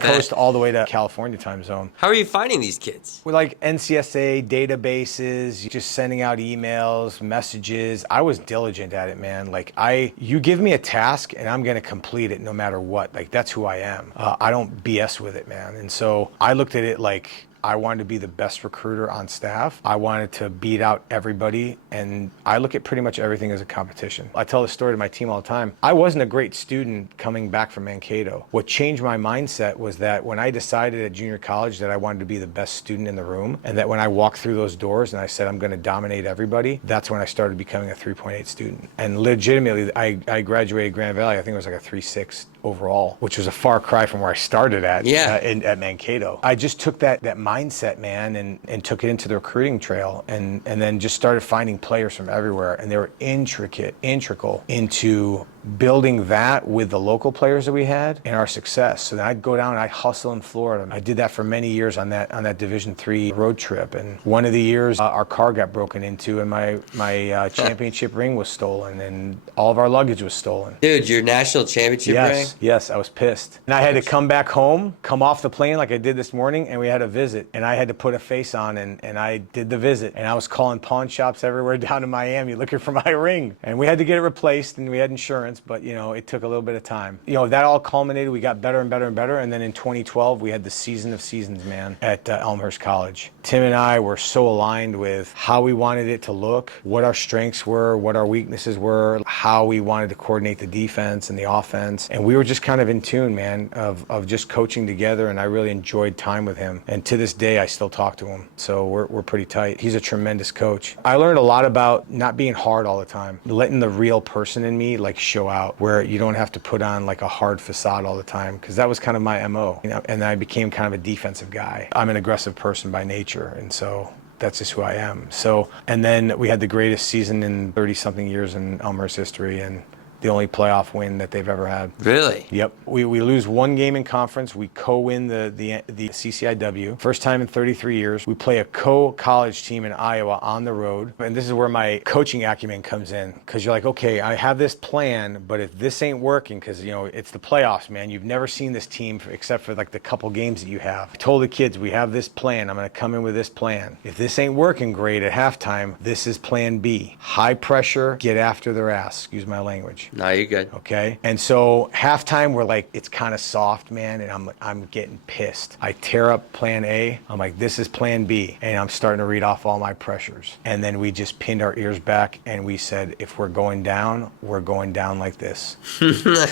Coast all the way to California time zone. How are you finding these kids? With like NCSA databases, just sending out emails, messages. I was diligent at it, man. Like you give me a task and I'm gonna complete it no matter what. Like that's who I am. I don't BS with it, man. And so I looked at it like I wanted to be the best recruiter on staff. I wanted to beat out everybody, and I look at pretty much everything as a competition. I tell this story to my team all the time. I wasn't a great student coming back from Mankato. What changed my mindset was that when I decided at junior college that I wanted to be the best student in the room, and that when I walked through those doors and I said I'm going to dominate everybody, that's when I started becoming a 3.8 student. And legitimately, I graduated Grand Valley, I think it was like a 3.6 overall, which was a far cry from where I started at at Mankato. I just took that mindset, man, and took it into the recruiting trail, and then just started finding players from everywhere, and they were integral into building that with the local players that we had and our success. So then I'd go down and I'd hustle in Florida. I did that for many years on that Division III road trip. And one of the years our car got broken into and my championship ring was stolen and all of our luggage was stolen. Dude, your national championship ring? Yes, I was pissed. And I had to come back home, come off the plane like I did this morning, and we had a visit. And I had to put a face on and I did the visit. And I was calling pawn shops everywhere down in Miami looking for my ring. And we had to get it replaced and we had insurance. But it took a little bit of time. That all culminated. We got better and better and better. And then in 2012, we had the season of seasons, man, at Elmhurst College. Tim and I were so aligned with how we wanted it to look, what our strengths were, what our weaknesses were, how we wanted to coordinate the defense and the offense. And we were just kind of in tune, man, of just coaching together. And I really enjoyed time with him. And to this day, I still talk to him. So we're pretty tight. He's a tremendous coach. I learned a lot about not being hard all the time, letting the real person in me like show out, where you don't have to put on like a hard facade all the time, because that was kind of my MO, and I became kind of a defensive guy. I'm an aggressive person by nature, and so that's just who I am. So, and then we had the greatest season in 30-something years in Elmhurst history, and The only playoff win that they've ever had. Really? Yep. We lose one game in conference. We co-win the CCIW. First time in 33 years. We play a co-college team in Iowa on the road. And this is where my coaching acumen comes in. Because you're like, okay, I have this plan, but if this ain't working, because, you know, it's the playoffs, man. You've never seen this team except for like the couple games that you have. I told the kids, we have this plan. I'm going to come in with this plan. If this ain't working great at halftime, this is plan B. High pressure, get after their ass. Excuse my language. No, you're good. Okay. And so halftime, we're like, it's kind of soft, man. And I'm getting pissed. I tear up plan A. I'm like, this is plan B. And I'm starting to read off all my pressures. And then we just pinned our ears back and we said, if we're going down like this.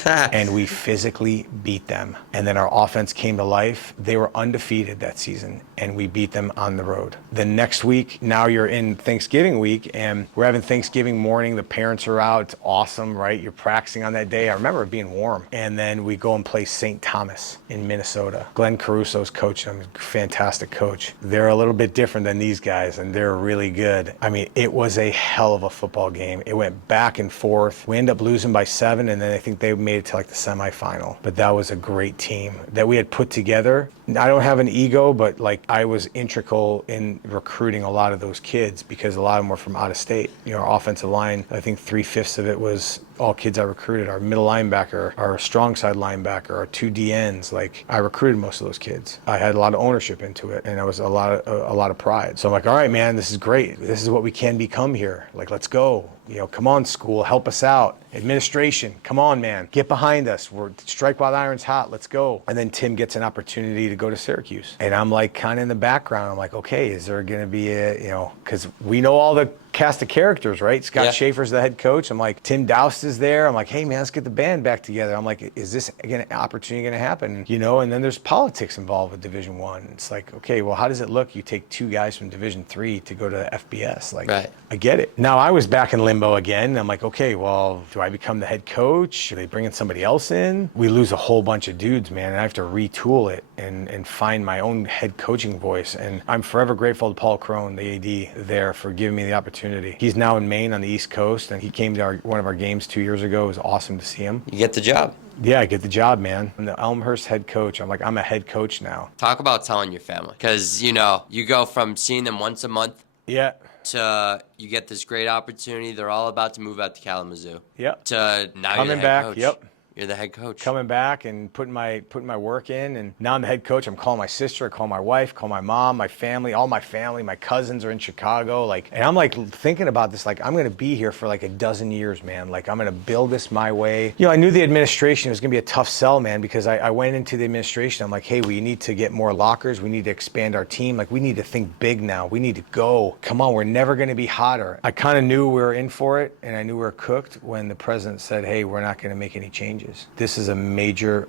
And we physically beat them. And then our offense came to life. They were undefeated that season and we beat them on the road. The next week, now you're in Thanksgiving week and we're having Thanksgiving morning. The parents are out. It's awesome, right? You're practicing on that day. I remember it being warm. And then we go and play St. Thomas in Minnesota. Glenn Caruso's coaching them. Fantastic coach. They're a little bit different than these guys and they're really good. I mean, it was a hell of a football game. It went back and forth. We ended up losing by 7 and then I think they made it to like the semifinal. But that was a great team that we had put together. I don't have an ego, but like I was integral in recruiting a lot of those kids because a lot of them were from out of state. You know, our offensive line, I think 3/5 of it was all kids I recruited. Our middle linebacker, our strong side linebacker, our 2 DNs. Like I recruited most of those kids. I had a lot of ownership into it, and it was a lot of pride. So I'm like, all right, man, this is great. This is what we can become here. Like, let's go. You know, come on, school, help us out. Administration, come on, man, get behind us. We're strike while the iron's hot. Let's go. And then Tim gets an opportunity to go to Syracuse, and I'm like, kind of in the background. I'm like, okay, is there going to be a, you know, because we know all the cast of characters, right? Scott Schaefer's the head coach. I'm like, Tim Doust is there. I'm like, hey man, let's get the band back together. I'm like, is this opportunity gonna happen? You know, and then there's politics involved with Division I. It's like, okay, well, how does it look? You take 2 guys from Division III to go to FBS. Like, right. I get it. Now I was back in limbo again. I'm like, okay, well, do I become the head coach? Are they bringing somebody else in? We lose a whole bunch of dudes, man, and I have to retool it and find my own head coaching voice. And I'm forever grateful to Paul Crone, the AD there, for giving me the opportunity. He's now in Maine on the East Coast, and he came to one of our games 2 years ago. It was awesome to see him. You get the job. Yeah, I get the job, man. I'm the Elmhurst head coach. I'm like, I'm a head coach now. Talk about telling your family. Because, you know, you go from seeing them once a month to you get this great opportunity. They're all about to move out to Kalamazoo. Yep. To now coming you're the head back, coach. Yep. You're the head coach. Coming back and putting my work in, and now I'm the head coach. I'm calling my sister, I call my wife, call my mom, my family, all my family. My cousins are in Chicago, like, and I'm like thinking about this, like I'm gonna be here for like a dozen years, man. Like I'm gonna build this my way. You know, I knew the administration was gonna be a tough sell, man, because I went into the administration. I'm like, hey, we need to get more lockers. We need to expand our team. Like we need to think big now. We need to go. Come on, we're never gonna be hotter. I kind of knew we were in for it, and I knew we were cooked when the president said, hey, we're not gonna make any changes. This is a major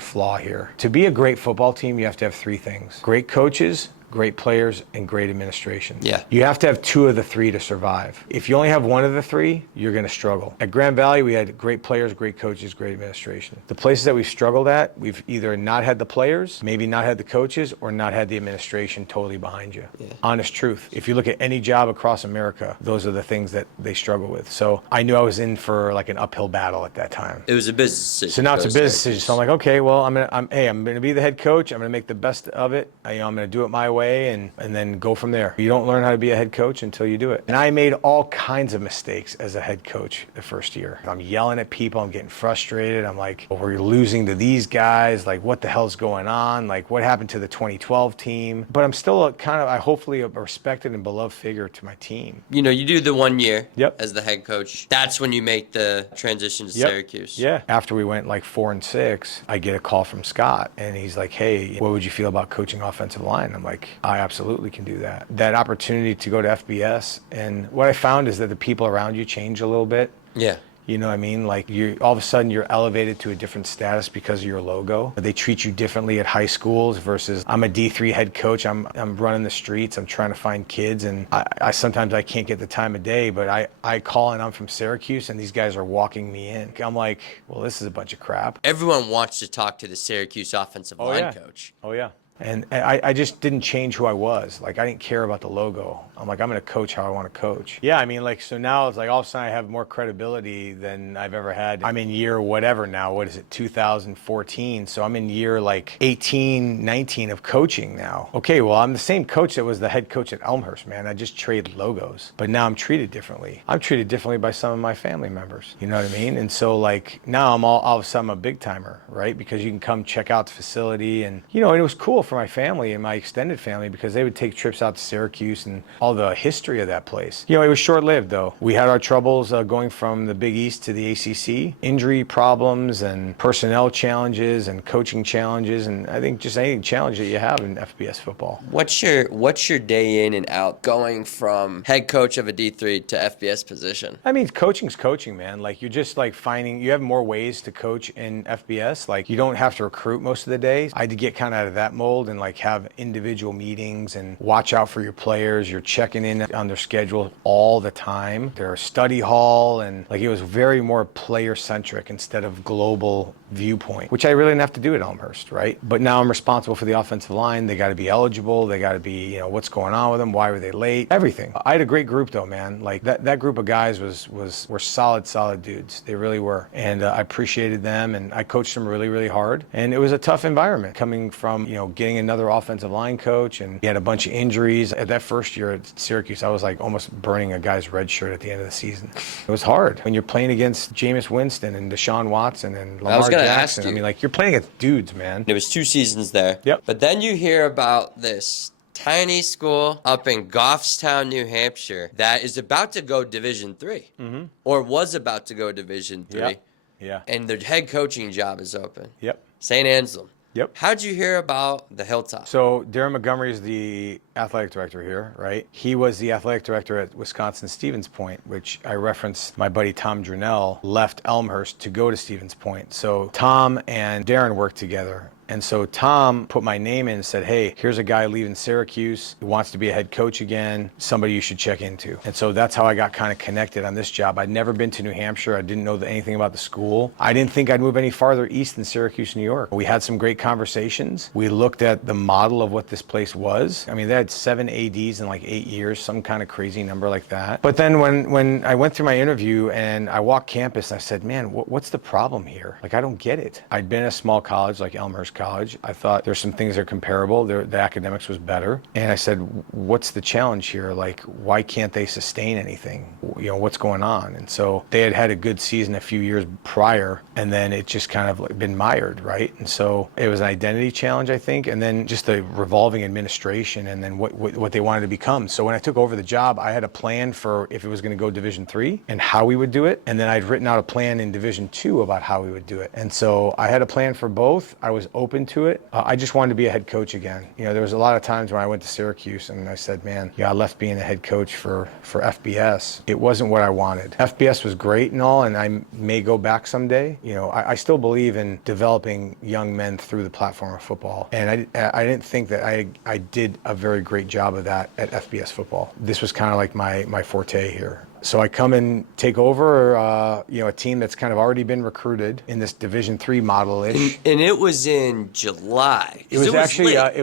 flaw here. To be a great football team, you have to have 3 things: great coaches, great players, and great administration. Yeah. You have to have 2 of the 3 to survive. If you only have 1 of the 3, you're going to struggle. At Grand Valley, we had great players, great coaches, great administration. The places that we've struggled at, we've either not had the players, maybe not had the coaches, or not had the administration totally behind you. Yeah. Honest truth. If you look at any job across America, those are the things that they struggle with. So I knew I was in for like an uphill battle at that time. It was a business decision. So now it's a business decision. So I'm like, okay, well, I'm gonna be the head coach. I'm gonna make the best of it. I'm gonna do it my way. And then go from there. You don't learn how to be a head coach until you do it. And I made all kinds of mistakes as a head coach the first year. I'm yelling at people. I'm getting frustrated. I'm like, well, we're losing to these guys. Like, what the hell's going on? Like, what happened to the 2012 team? But I'm still hopefully a respected and beloved figure to my team. You know, you do the 1 year as the head coach. That's when you make the transition to Syracuse. Yeah. After we went like 4-6, I get a call from Scott, and he's like, hey, what would you feel about coaching offensive line? I'm like, I absolutely can do that. That opportunity to go to FBS, and what I found is that the people around you change a little bit. Yeah. You know what I mean? Like all of a sudden you're elevated to a different status because of your logo. They treat you differently at high schools versus I'm a D3 head coach. I'm running the streets. I'm trying to find kids, and I sometimes I can't get the time of day, but I call and I'm from Syracuse, and these guys are walking me in. I'm like, well, this is a bunch of crap. Everyone wants to talk to the Syracuse offensive line coach. Oh yeah. And I just didn't change who I was. Like, I didn't care about the logo. I'm like, I'm going to coach how I want to coach. Yeah, I mean, like, so now it's like all of a sudden I have more credibility than I've ever had. I'm in year whatever now. What is it, 2014? So I'm in year like 18, 19 of coaching now. Okay, well, I'm the same coach that was the head coach at Elmhurst, man. I just traded logos. But now I'm treated differently. I'm treated differently by some of my family members. You know what I mean? And so, like, now I'm all of a sudden a big timer, right? Because you can come check out the facility. And, you know, and it was cool for my family and my extended family because they would take trips out to Syracuse and all the history of that place. You know, it was short-lived, though. We had our troubles going from the Big East to the ACC, injury problems and personnel challenges and coaching challenges, and I think just any challenge that you have in FBS football. What's your day in and out going from head coach of a D3 to FBS position? I mean, coaching's coaching, man. Like, you're just like finding, you have more ways to coach in FBS. Like, you don't have to recruit most of the days. I had to get kind of out of that mold and like have individual meetings and watch out for your players. You're checking in on their schedule all the time. Their study hall, and like, it was very more player centric instead of global viewpoint, which I really didn't have to do at Elmhurst, right? But now I'm responsible for the offensive line. They got to be eligible. They got to be, you know, what's going on with them? Why were they late? Everything. I had a great group though, man. Like that group of guys were solid dudes. They really were. And I appreciated them, and I coached them really, really hard. And it was a tough environment coming from, you know, getting another offensive line coach, and he had a bunch of injuries. At that first year at Syracuse, I was like almost burning a guy's red shirt at the end of the season. It was hard when you're playing against Jameis Winston and Deshaun Watson and Lamar Jackson. I mean, like, you're playing against dudes, man. It was 2 seasons there. Yep. But then you hear about this tiny school up in Goffstown, New Hampshire that is about to go Division III, or was about to go Division III. Yep. Yeah. And their head coaching job is open. Yep. St. Anselm. Yep. How'd you hear about the Hilltop? So Darren Montgomery is the athletic director here, right? He was the athletic director at Wisconsin Stevens Point, which I referenced. My buddy Tom Drunell left Elmhurst to go to Stevens Point. So Tom and Darren worked together. And so Tom put my name in and said, hey, here's a guy leaving Syracuse who wants to be a head coach again, somebody you should check into. And so that's how I got kind of connected on this job. I'd never been to New Hampshire. I didn't know anything about the school. I didn't think I'd move any farther east than Syracuse, New York. We had some great conversations. We looked at the model of what this place was. I mean, they had 7 ADs in like 8 years, some kind of crazy number like that. But then when I went through my interview and I walked campus, I said, man, what's the problem here? Like, I don't get it. I'd been at a small college like Elmhurst College. I thought there's some things that are comparable. The academics was better. And I said, what's the challenge here? Like, why can't they sustain anything? You know, what's going on? And so they had a good season a few years prior, and then it just kind of like been mired, right? And so it was an identity challenge, I think, and then just the revolving administration, and then what they wanted to become. So when I took over the job, I had a plan for if it was going to go Division III and how we would do it. And then I'd written out a plan in Division II about how we would do it. And so I had a plan for both. I was open to it. I just wanted to be a head coach again. You know, there was a lot of times when I went to Syracuse and I said, man, yeah, I left being a head coach for FBS. It wasn't what I wanted. FBS was great and all, and I may go back someday. You know, I still believe in developing young men through the platform of football. And I didn't think that I did a very great job of that at FBS football. This was kind of like my forte here. So I come and take over, you know, a team that's kind of already been recruited in this Division III model-ish. And it was in July. It was actually, it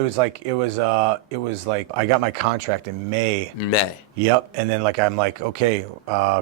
was like I got my contract in May. May. Yep. And then I'm like, okay,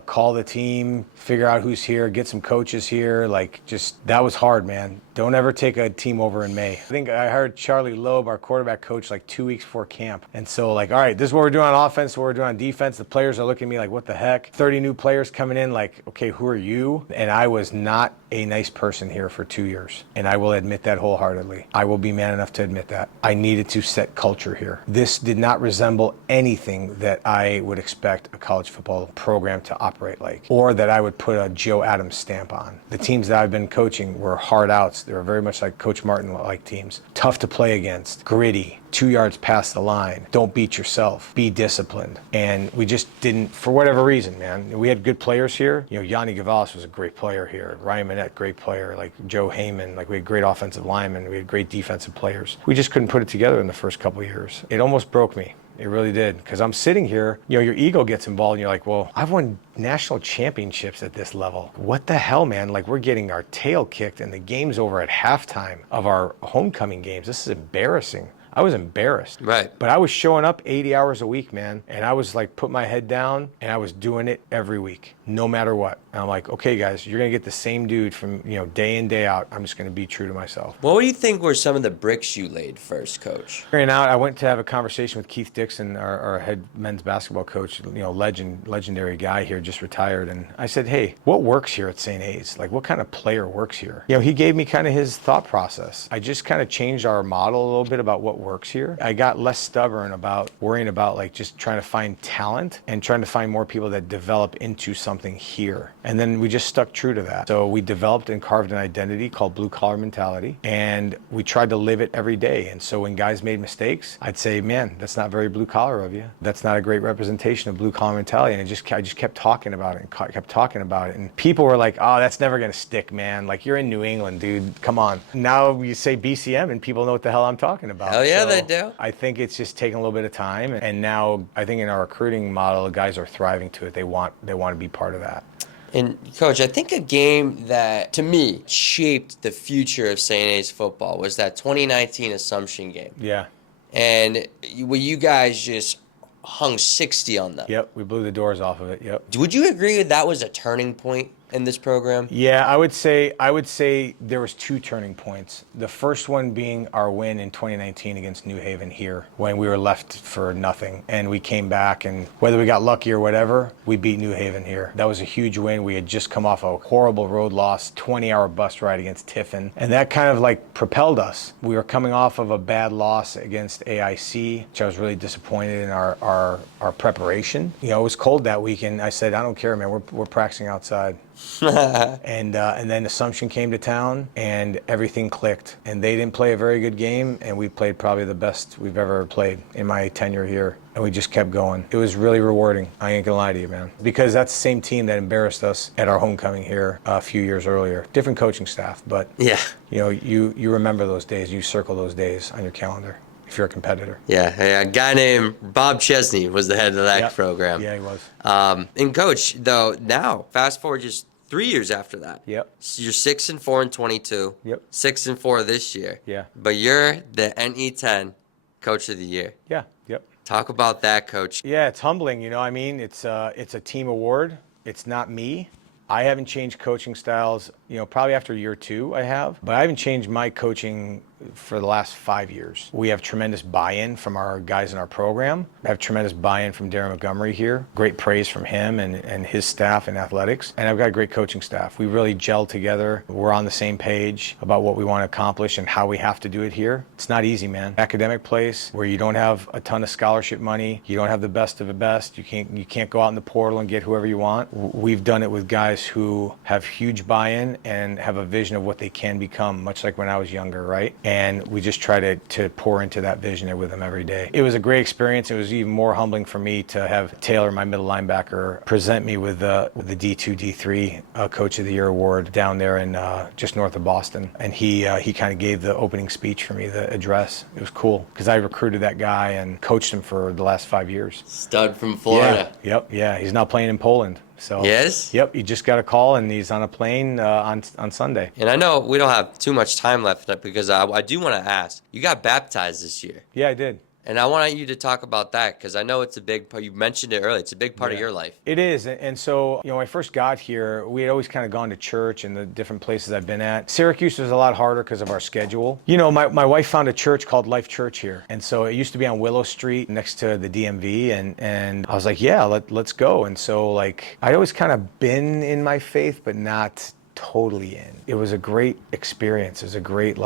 call the team, figure out who's here, get some coaches here. Like, just, that was hard, man. Don't ever take a team over in May. I think I heard Charlie Loeb, our quarterback coach, like 2 weeks before camp. And so like, all right, this is what we're doing on offense, what we're doing on defense. The players are looking at me like, what the heck? 30 new players coming in, like, okay, who are you? And I was not a nice person here for 2 years. And I will admit that wholeheartedly. I will be man enough to admit that. I needed to set culture here. This did not resemble anything that I would expect a college football program to operate like, or that I would put a Joe Adams stamp on. The teams that I've been coaching were hard outs. They were very much like Coach Martin-like teams. Tough to play against, gritty, 2 yards past the line. Don't beat yourself. Be disciplined. And we just didn't, for whatever reason, man. We had good players here. You know, Yanni Gavalis was a great player here. Ryan Manette, great player. Like Joe Heyman, like we had great offensive linemen. We had great defensive players. We just couldn't put it together in the first couple of years. It almost broke me. It really did. Because I'm sitting here, you know, your ego gets involved and you're like, well, I've won national championships at this level. What the hell, man? Like, we're getting our tail kicked and the game's over at halftime of our homecoming games. This is embarrassing. I was embarrassed. Right. But I was showing up 80 hours a week, man. And I was like, put my head down and I was doing it every week, no matter what. And I'm like, okay, guys, you're going to get the same dude from, day in, day out. I'm just going to be true to myself. What do you think were some of the bricks you laid first, Coach? Figuring out, I went to have a conversation with Keith Dixon, our head men's basketball coach, legendary guy here, just retired. And I said, hey, what works here at St. A's? Like, what kind of player works here? He gave me kind of his thought process. I just kind of changed our model a little bit about what works here. I got less stubborn about worrying about like just trying to find talent and trying to find more people that develop into something here. And then we just stuck true to that. So we developed and carved an identity called blue collar mentality. And we tried to live it every day. And so when guys made mistakes, I'd say, man, that's not very blue collar of you. That's not a great representation of blue collar mentality. And I just kept talking about it and kept talking about it. And people were like, oh, that's never going to stick, man. Like, you're in New England, dude. Come on. Now you say BCM and people know what the hell I'm talking about. Hell yeah, they do. I think it's just taking a little bit of time. And now I think in our recruiting model, guys are thriving to it. They want to be part of that. And Coach, I think a game that, to me, shaped the future of St. A's football was that 2019 Assumption game. Yeah. And you guys just hung 60 on them. Yep, we blew the doors off of it. Yep. Would you agree that was a turning point in this program? Yeah, I would say there was two turning points. The first one being our win in 2019 against New Haven here, when we were left for nothing and we came back, and whether we got lucky or whatever, we beat New Haven here. That was a huge win. We had just come off a horrible road loss, 20-hour bus ride against Tiffin, and that kind of like propelled us. We were coming off of a bad loss against AIC, which I was really disappointed in our preparation. It was cold that week, and I said, I don't care, man. We're practicing outside. And then Assumption came to town and everything clicked, and they didn't play a very good game, and we played probably the best we've ever played in my tenure here, and we just kept going. It was really rewarding. I ain't gonna lie to you, man, because that's the same team that embarrassed us at our homecoming here a few years earlier. Different coaching staff, but yeah, you remember those days. You circle those days on your calendar if you're a competitor. Yeah, a guy named Bob Chesney was the head of that program. Yeah, he was. And Coach, though, now fast forward just 3 years after that. Yep. So you're 6-4 in 22. Yep. 6-4 this year. Yeah. But you're the NE10 Coach of the Year. Yeah. Yep. Talk about that, Coach. Yeah, it's humbling. It's a team award. It's not me. I haven't changed coaching styles, probably after year 2 I have, but I haven't changed my coaching for the last 5 years. We have tremendous buy-in from our guys in our program. I have tremendous buy-in from Darren Montgomery here. Great praise from him and his staff in athletics. And I've got a great coaching staff. We really gel together. We're on the same page about what we want to accomplish and how we have to do it here. It's not easy, man. Academic place where you don't have a ton of scholarship money. You don't have the best of the best. You can't go out in the portal and get whoever you want. We've done it with guys who have huge buy-in and have a vision of what they can become, much like when I was younger, right? And we just try to pour into that vision with them every day. It was a great experience. It was even more humbling for me to have Taylor, my middle linebacker, present me with the D2, D3 Coach of the Year award down there in just north of Boston. And he kind of gave the opening speech for me, the address. It was cool because I recruited that guy and coached him for the last 5 years. Stud from Florida. Yeah, yep, yeah. He's now playing in Poland. So, yes? Yep, he just got a call and he's on a plane on Sunday. And I know we don't have too much time left because I do want to ask, you got baptized this year. Yeah, I did. And I want you to talk about that because I know it's a big part. You mentioned it earlier. It's a big part of your life. It is. And so, when I first got here, we had always kind of gone to church and the different places I've been at. Syracuse was a lot harder because of our schedule. My wife found a church called Life Church here. And so it used to be on Willow Street next to the DMV. And I was like, yeah, let's go. And so, I'd always kind of been in my faith, but not totally in. It was a great experience. It was a great,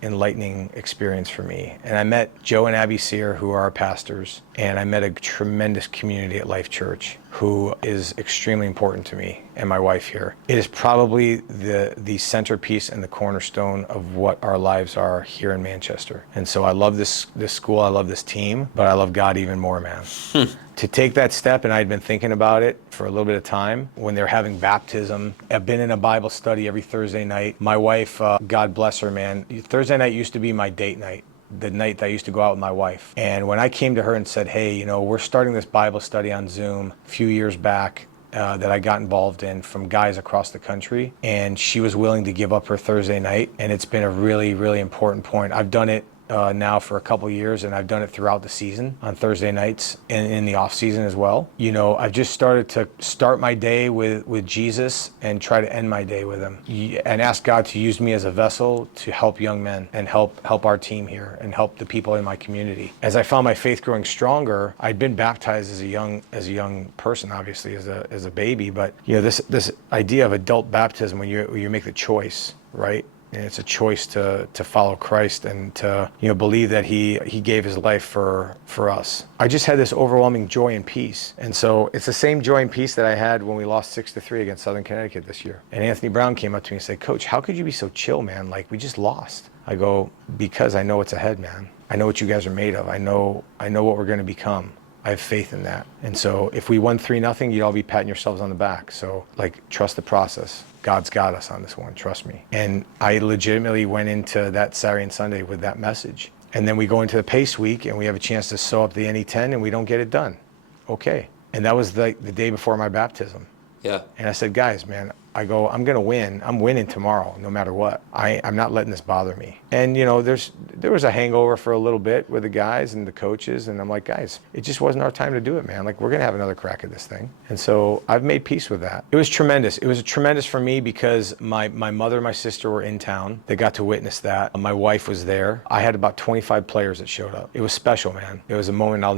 enlightening experience for me. And I met Joe and Abby Sear, who are our pastors, and I met a tremendous community at Life Church who is extremely important to me and my wife here. It is probably the centerpiece and the cornerstone of what our lives are here in Manchester. And so I love this school, I love this team, but I love God even more, man. To take that step, and I'd been thinking about it for a little bit of time, when they're having baptism. I've been in a Bible study every Thursday night. My wife, God bless her, man, Thursday night used to be my date night. The night that I used to go out with my wife. And when I came to her and said, hey, we're starting this Bible study on Zoom a few years back that I got involved in from guys across the country, and she was willing to give up her Thursday night, and it's been a really, really important point. I've done it now for a couple years, and I've done it throughout the season on Thursday nights and in the off season as well. You know, I've just started to start my day with Jesus and try to end my day with him, and ask God to use me as a vessel to help young men and help our team here and help the people in my community. As I found my faith growing stronger, I'd been baptized as a young person, obviously as a baby, but you know, this idea of adult baptism, when you make the choice, right? And it's a choice to follow Christ and to, you know, believe that he gave his life for us. I just had this overwhelming joy and peace. And so it's the same joy and peace that I had when we lost 6-3 against Southern Connecticut this year. And Anthony Brown came up to me and said, "Coach, how could you be so chill, man? Like, we just lost." I go, "Because I know what's ahead, man. I know what you guys are made of. I know what we're going to become. I have faith in that. And so if we won 3-0, you'd all be patting yourselves on the back. So, like, trust the process. God's got us on this one, trust me." And I legitimately went into that Saturday and Sunday with that message. And then we go into the pace week and we have a chance to sew up the NE10 and we don't get it done. Okay. And that was the day before my baptism. Yeah. And I said, "Guys, man," I go, "I'm going to win. I'm winning tomorrow, no matter what. I'm not letting this bother me." And, you know, there was a hangover for a little bit with the guys and the coaches. And I'm like, "Guys, it just wasn't our time to do it, man. Like, we're going to have another crack at this thing." And so I've made peace with that. It was tremendous. It was tremendous for me because my mother and my sister were in town. They got to witness that. My wife was there. I had about 25 players that showed up. It was special, man. It was a moment I'll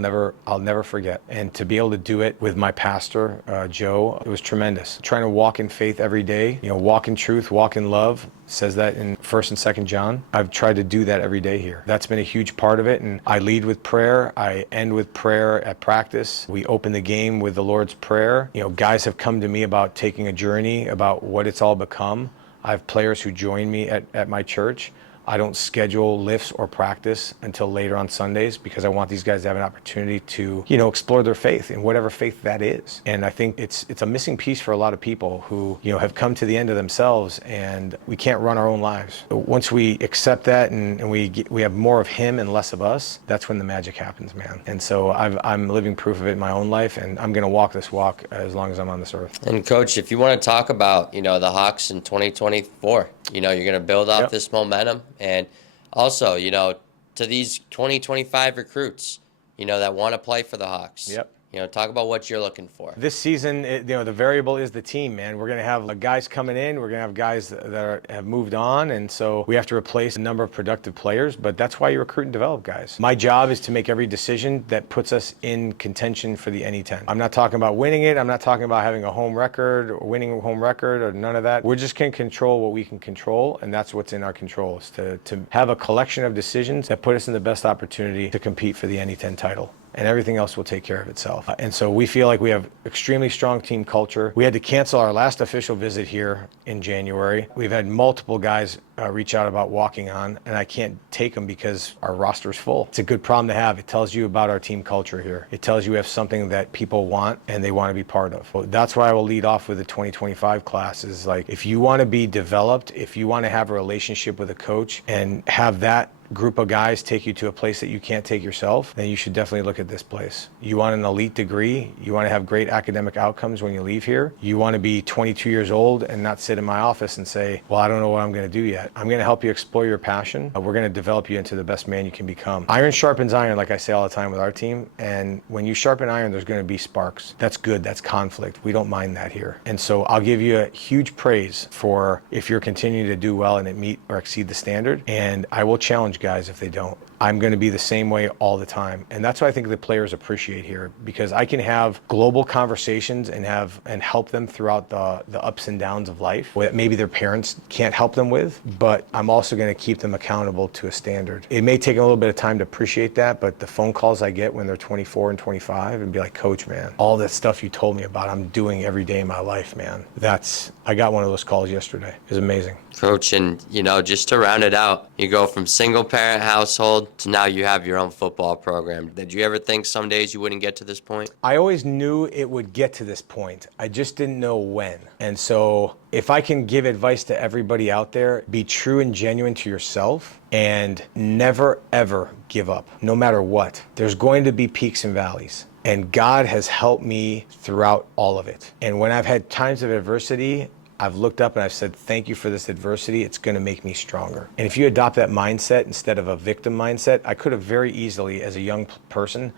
never forget. And to be able to do it with my pastor, Joe, it was tremendous. Trying to walk in faith every day, you know, walk in truth, walk in love. Says that in 1st and 2nd John. I've tried to do that every day here. That's been a huge part of it. And I lead with prayer. I end with prayer at practice. We open the game with the Lord's Prayer. You know, guys have come to me about taking a journey about what it's all become. I have players who join me at my church. I don't schedule lifts or practice until later on Sundays because I want these guys to have an opportunity to, you know, explore their faith in whatever faith that is. And I think it's a missing piece for a lot of people who, you know, have come to the end of themselves and we can't run our own lives. Once we accept that and we have more of him and less of us, that's when the magic happens, man. And so I'm living proof of it in my own life, and I'm going to walk this walk as long as I'm on this earth. And Coach, if you want to talk about, you know, the Hawks in 2024, you know, you're going to build off this momentum. And also, you know, to these 2025 recruits, you know, that want to play for the Hawks. Yep. You know, talk about what you're looking for. This season, you know, the variable is the team, man. We're going to have guys coming in. We're going to have guys that have moved on. And so we have to replace a number of productive players. But that's why you recruit and develop guys. My job is to make every decision that puts us in contention for the NE10. I'm not talking about winning it. I'm not talking about having a home record or winning a home record or none of that. We're just going to control what we can control. And that's what's in our control, is to have a collection of decisions that put us in the best opportunity to compete for the NE10 title. And everything else will take care of itself. And so we feel like we have extremely strong team culture. We had to cancel our last official visit here in January. We've had multiple guys reach out about walking on, and I can't take them because our roster's full. It's a good problem to have. It tells you about our team culture here. It tells you we have something that people want and they want to be part of. Well, that's why I will lead off with the 2025 class, is like, if you want to be developed, if you want to have a relationship with a coach and have that group of guys take you to a place that you can't take yourself, then you should definitely look at this place. You want an elite degree, you want to have great academic outcomes when you leave here, you want to be 22 years old and not sit in my office and say, "Well, I don't know what I'm going to do yet." I'm going to help you explore your passion. We're going to develop you into the best man you can become. Iron sharpens iron, like I say all the time with our team, and when you sharpen iron, there's going to be sparks. That's good, that's conflict. We don't mind that here. And so I'll give you a huge praise for if you're continuing to do well and it meet or exceed the standard, and I will challenge guys if they don't. I'm going to be the same way all the time. And that's what I think the players appreciate here, because I can have global conversations and help them throughout the ups and downs of life that maybe their parents can't help them with, but I'm also going to keep them accountable to a standard. It may take a little bit of time to appreciate that, but the phone calls I get when they're 24 and 25 and be like, "Coach, man, all that stuff you told me about, I'm doing every day in my life, man." I got one of those calls yesterday. It was amazing. Coach, and, you know, just to round it out, you go from single parent household to now you have your own football program. Did you ever think some days you wouldn't get to this point? I always knew it would get to this point. I just didn't know when. And so if I can give advice to everybody out there, be true and genuine to yourself and never, ever give up, no matter what. There's going to be peaks and valleys. And God has helped me throughout all of it. And when I've had times of adversity, I've looked up and I've said, thank you for this adversity. It's going to make me stronger. And if you adopt that mindset instead of a victim mindset, I could have very easily, as a young person,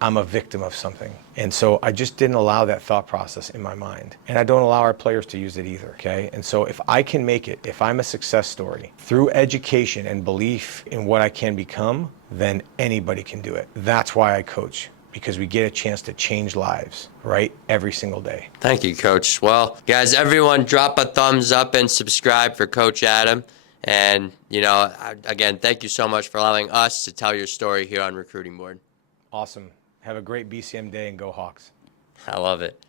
I'm a victim of something. And so I just didn't allow that thought process in my mind. And I don't allow our players to use it either, okay? And so if I can make it, if I'm a success story, through education and belief in what I can become, then anybody can do it. That's why I coach, because we get a chance to change lives, right? Every single day. Thank you, Coach. Well, guys, everyone drop a thumbs up and subscribe for Coach Adam. And, again, thank you so much for allowing us to tell your story here on Recruiting Board. Awesome. Have a great BCM day and go Hawks. I love it.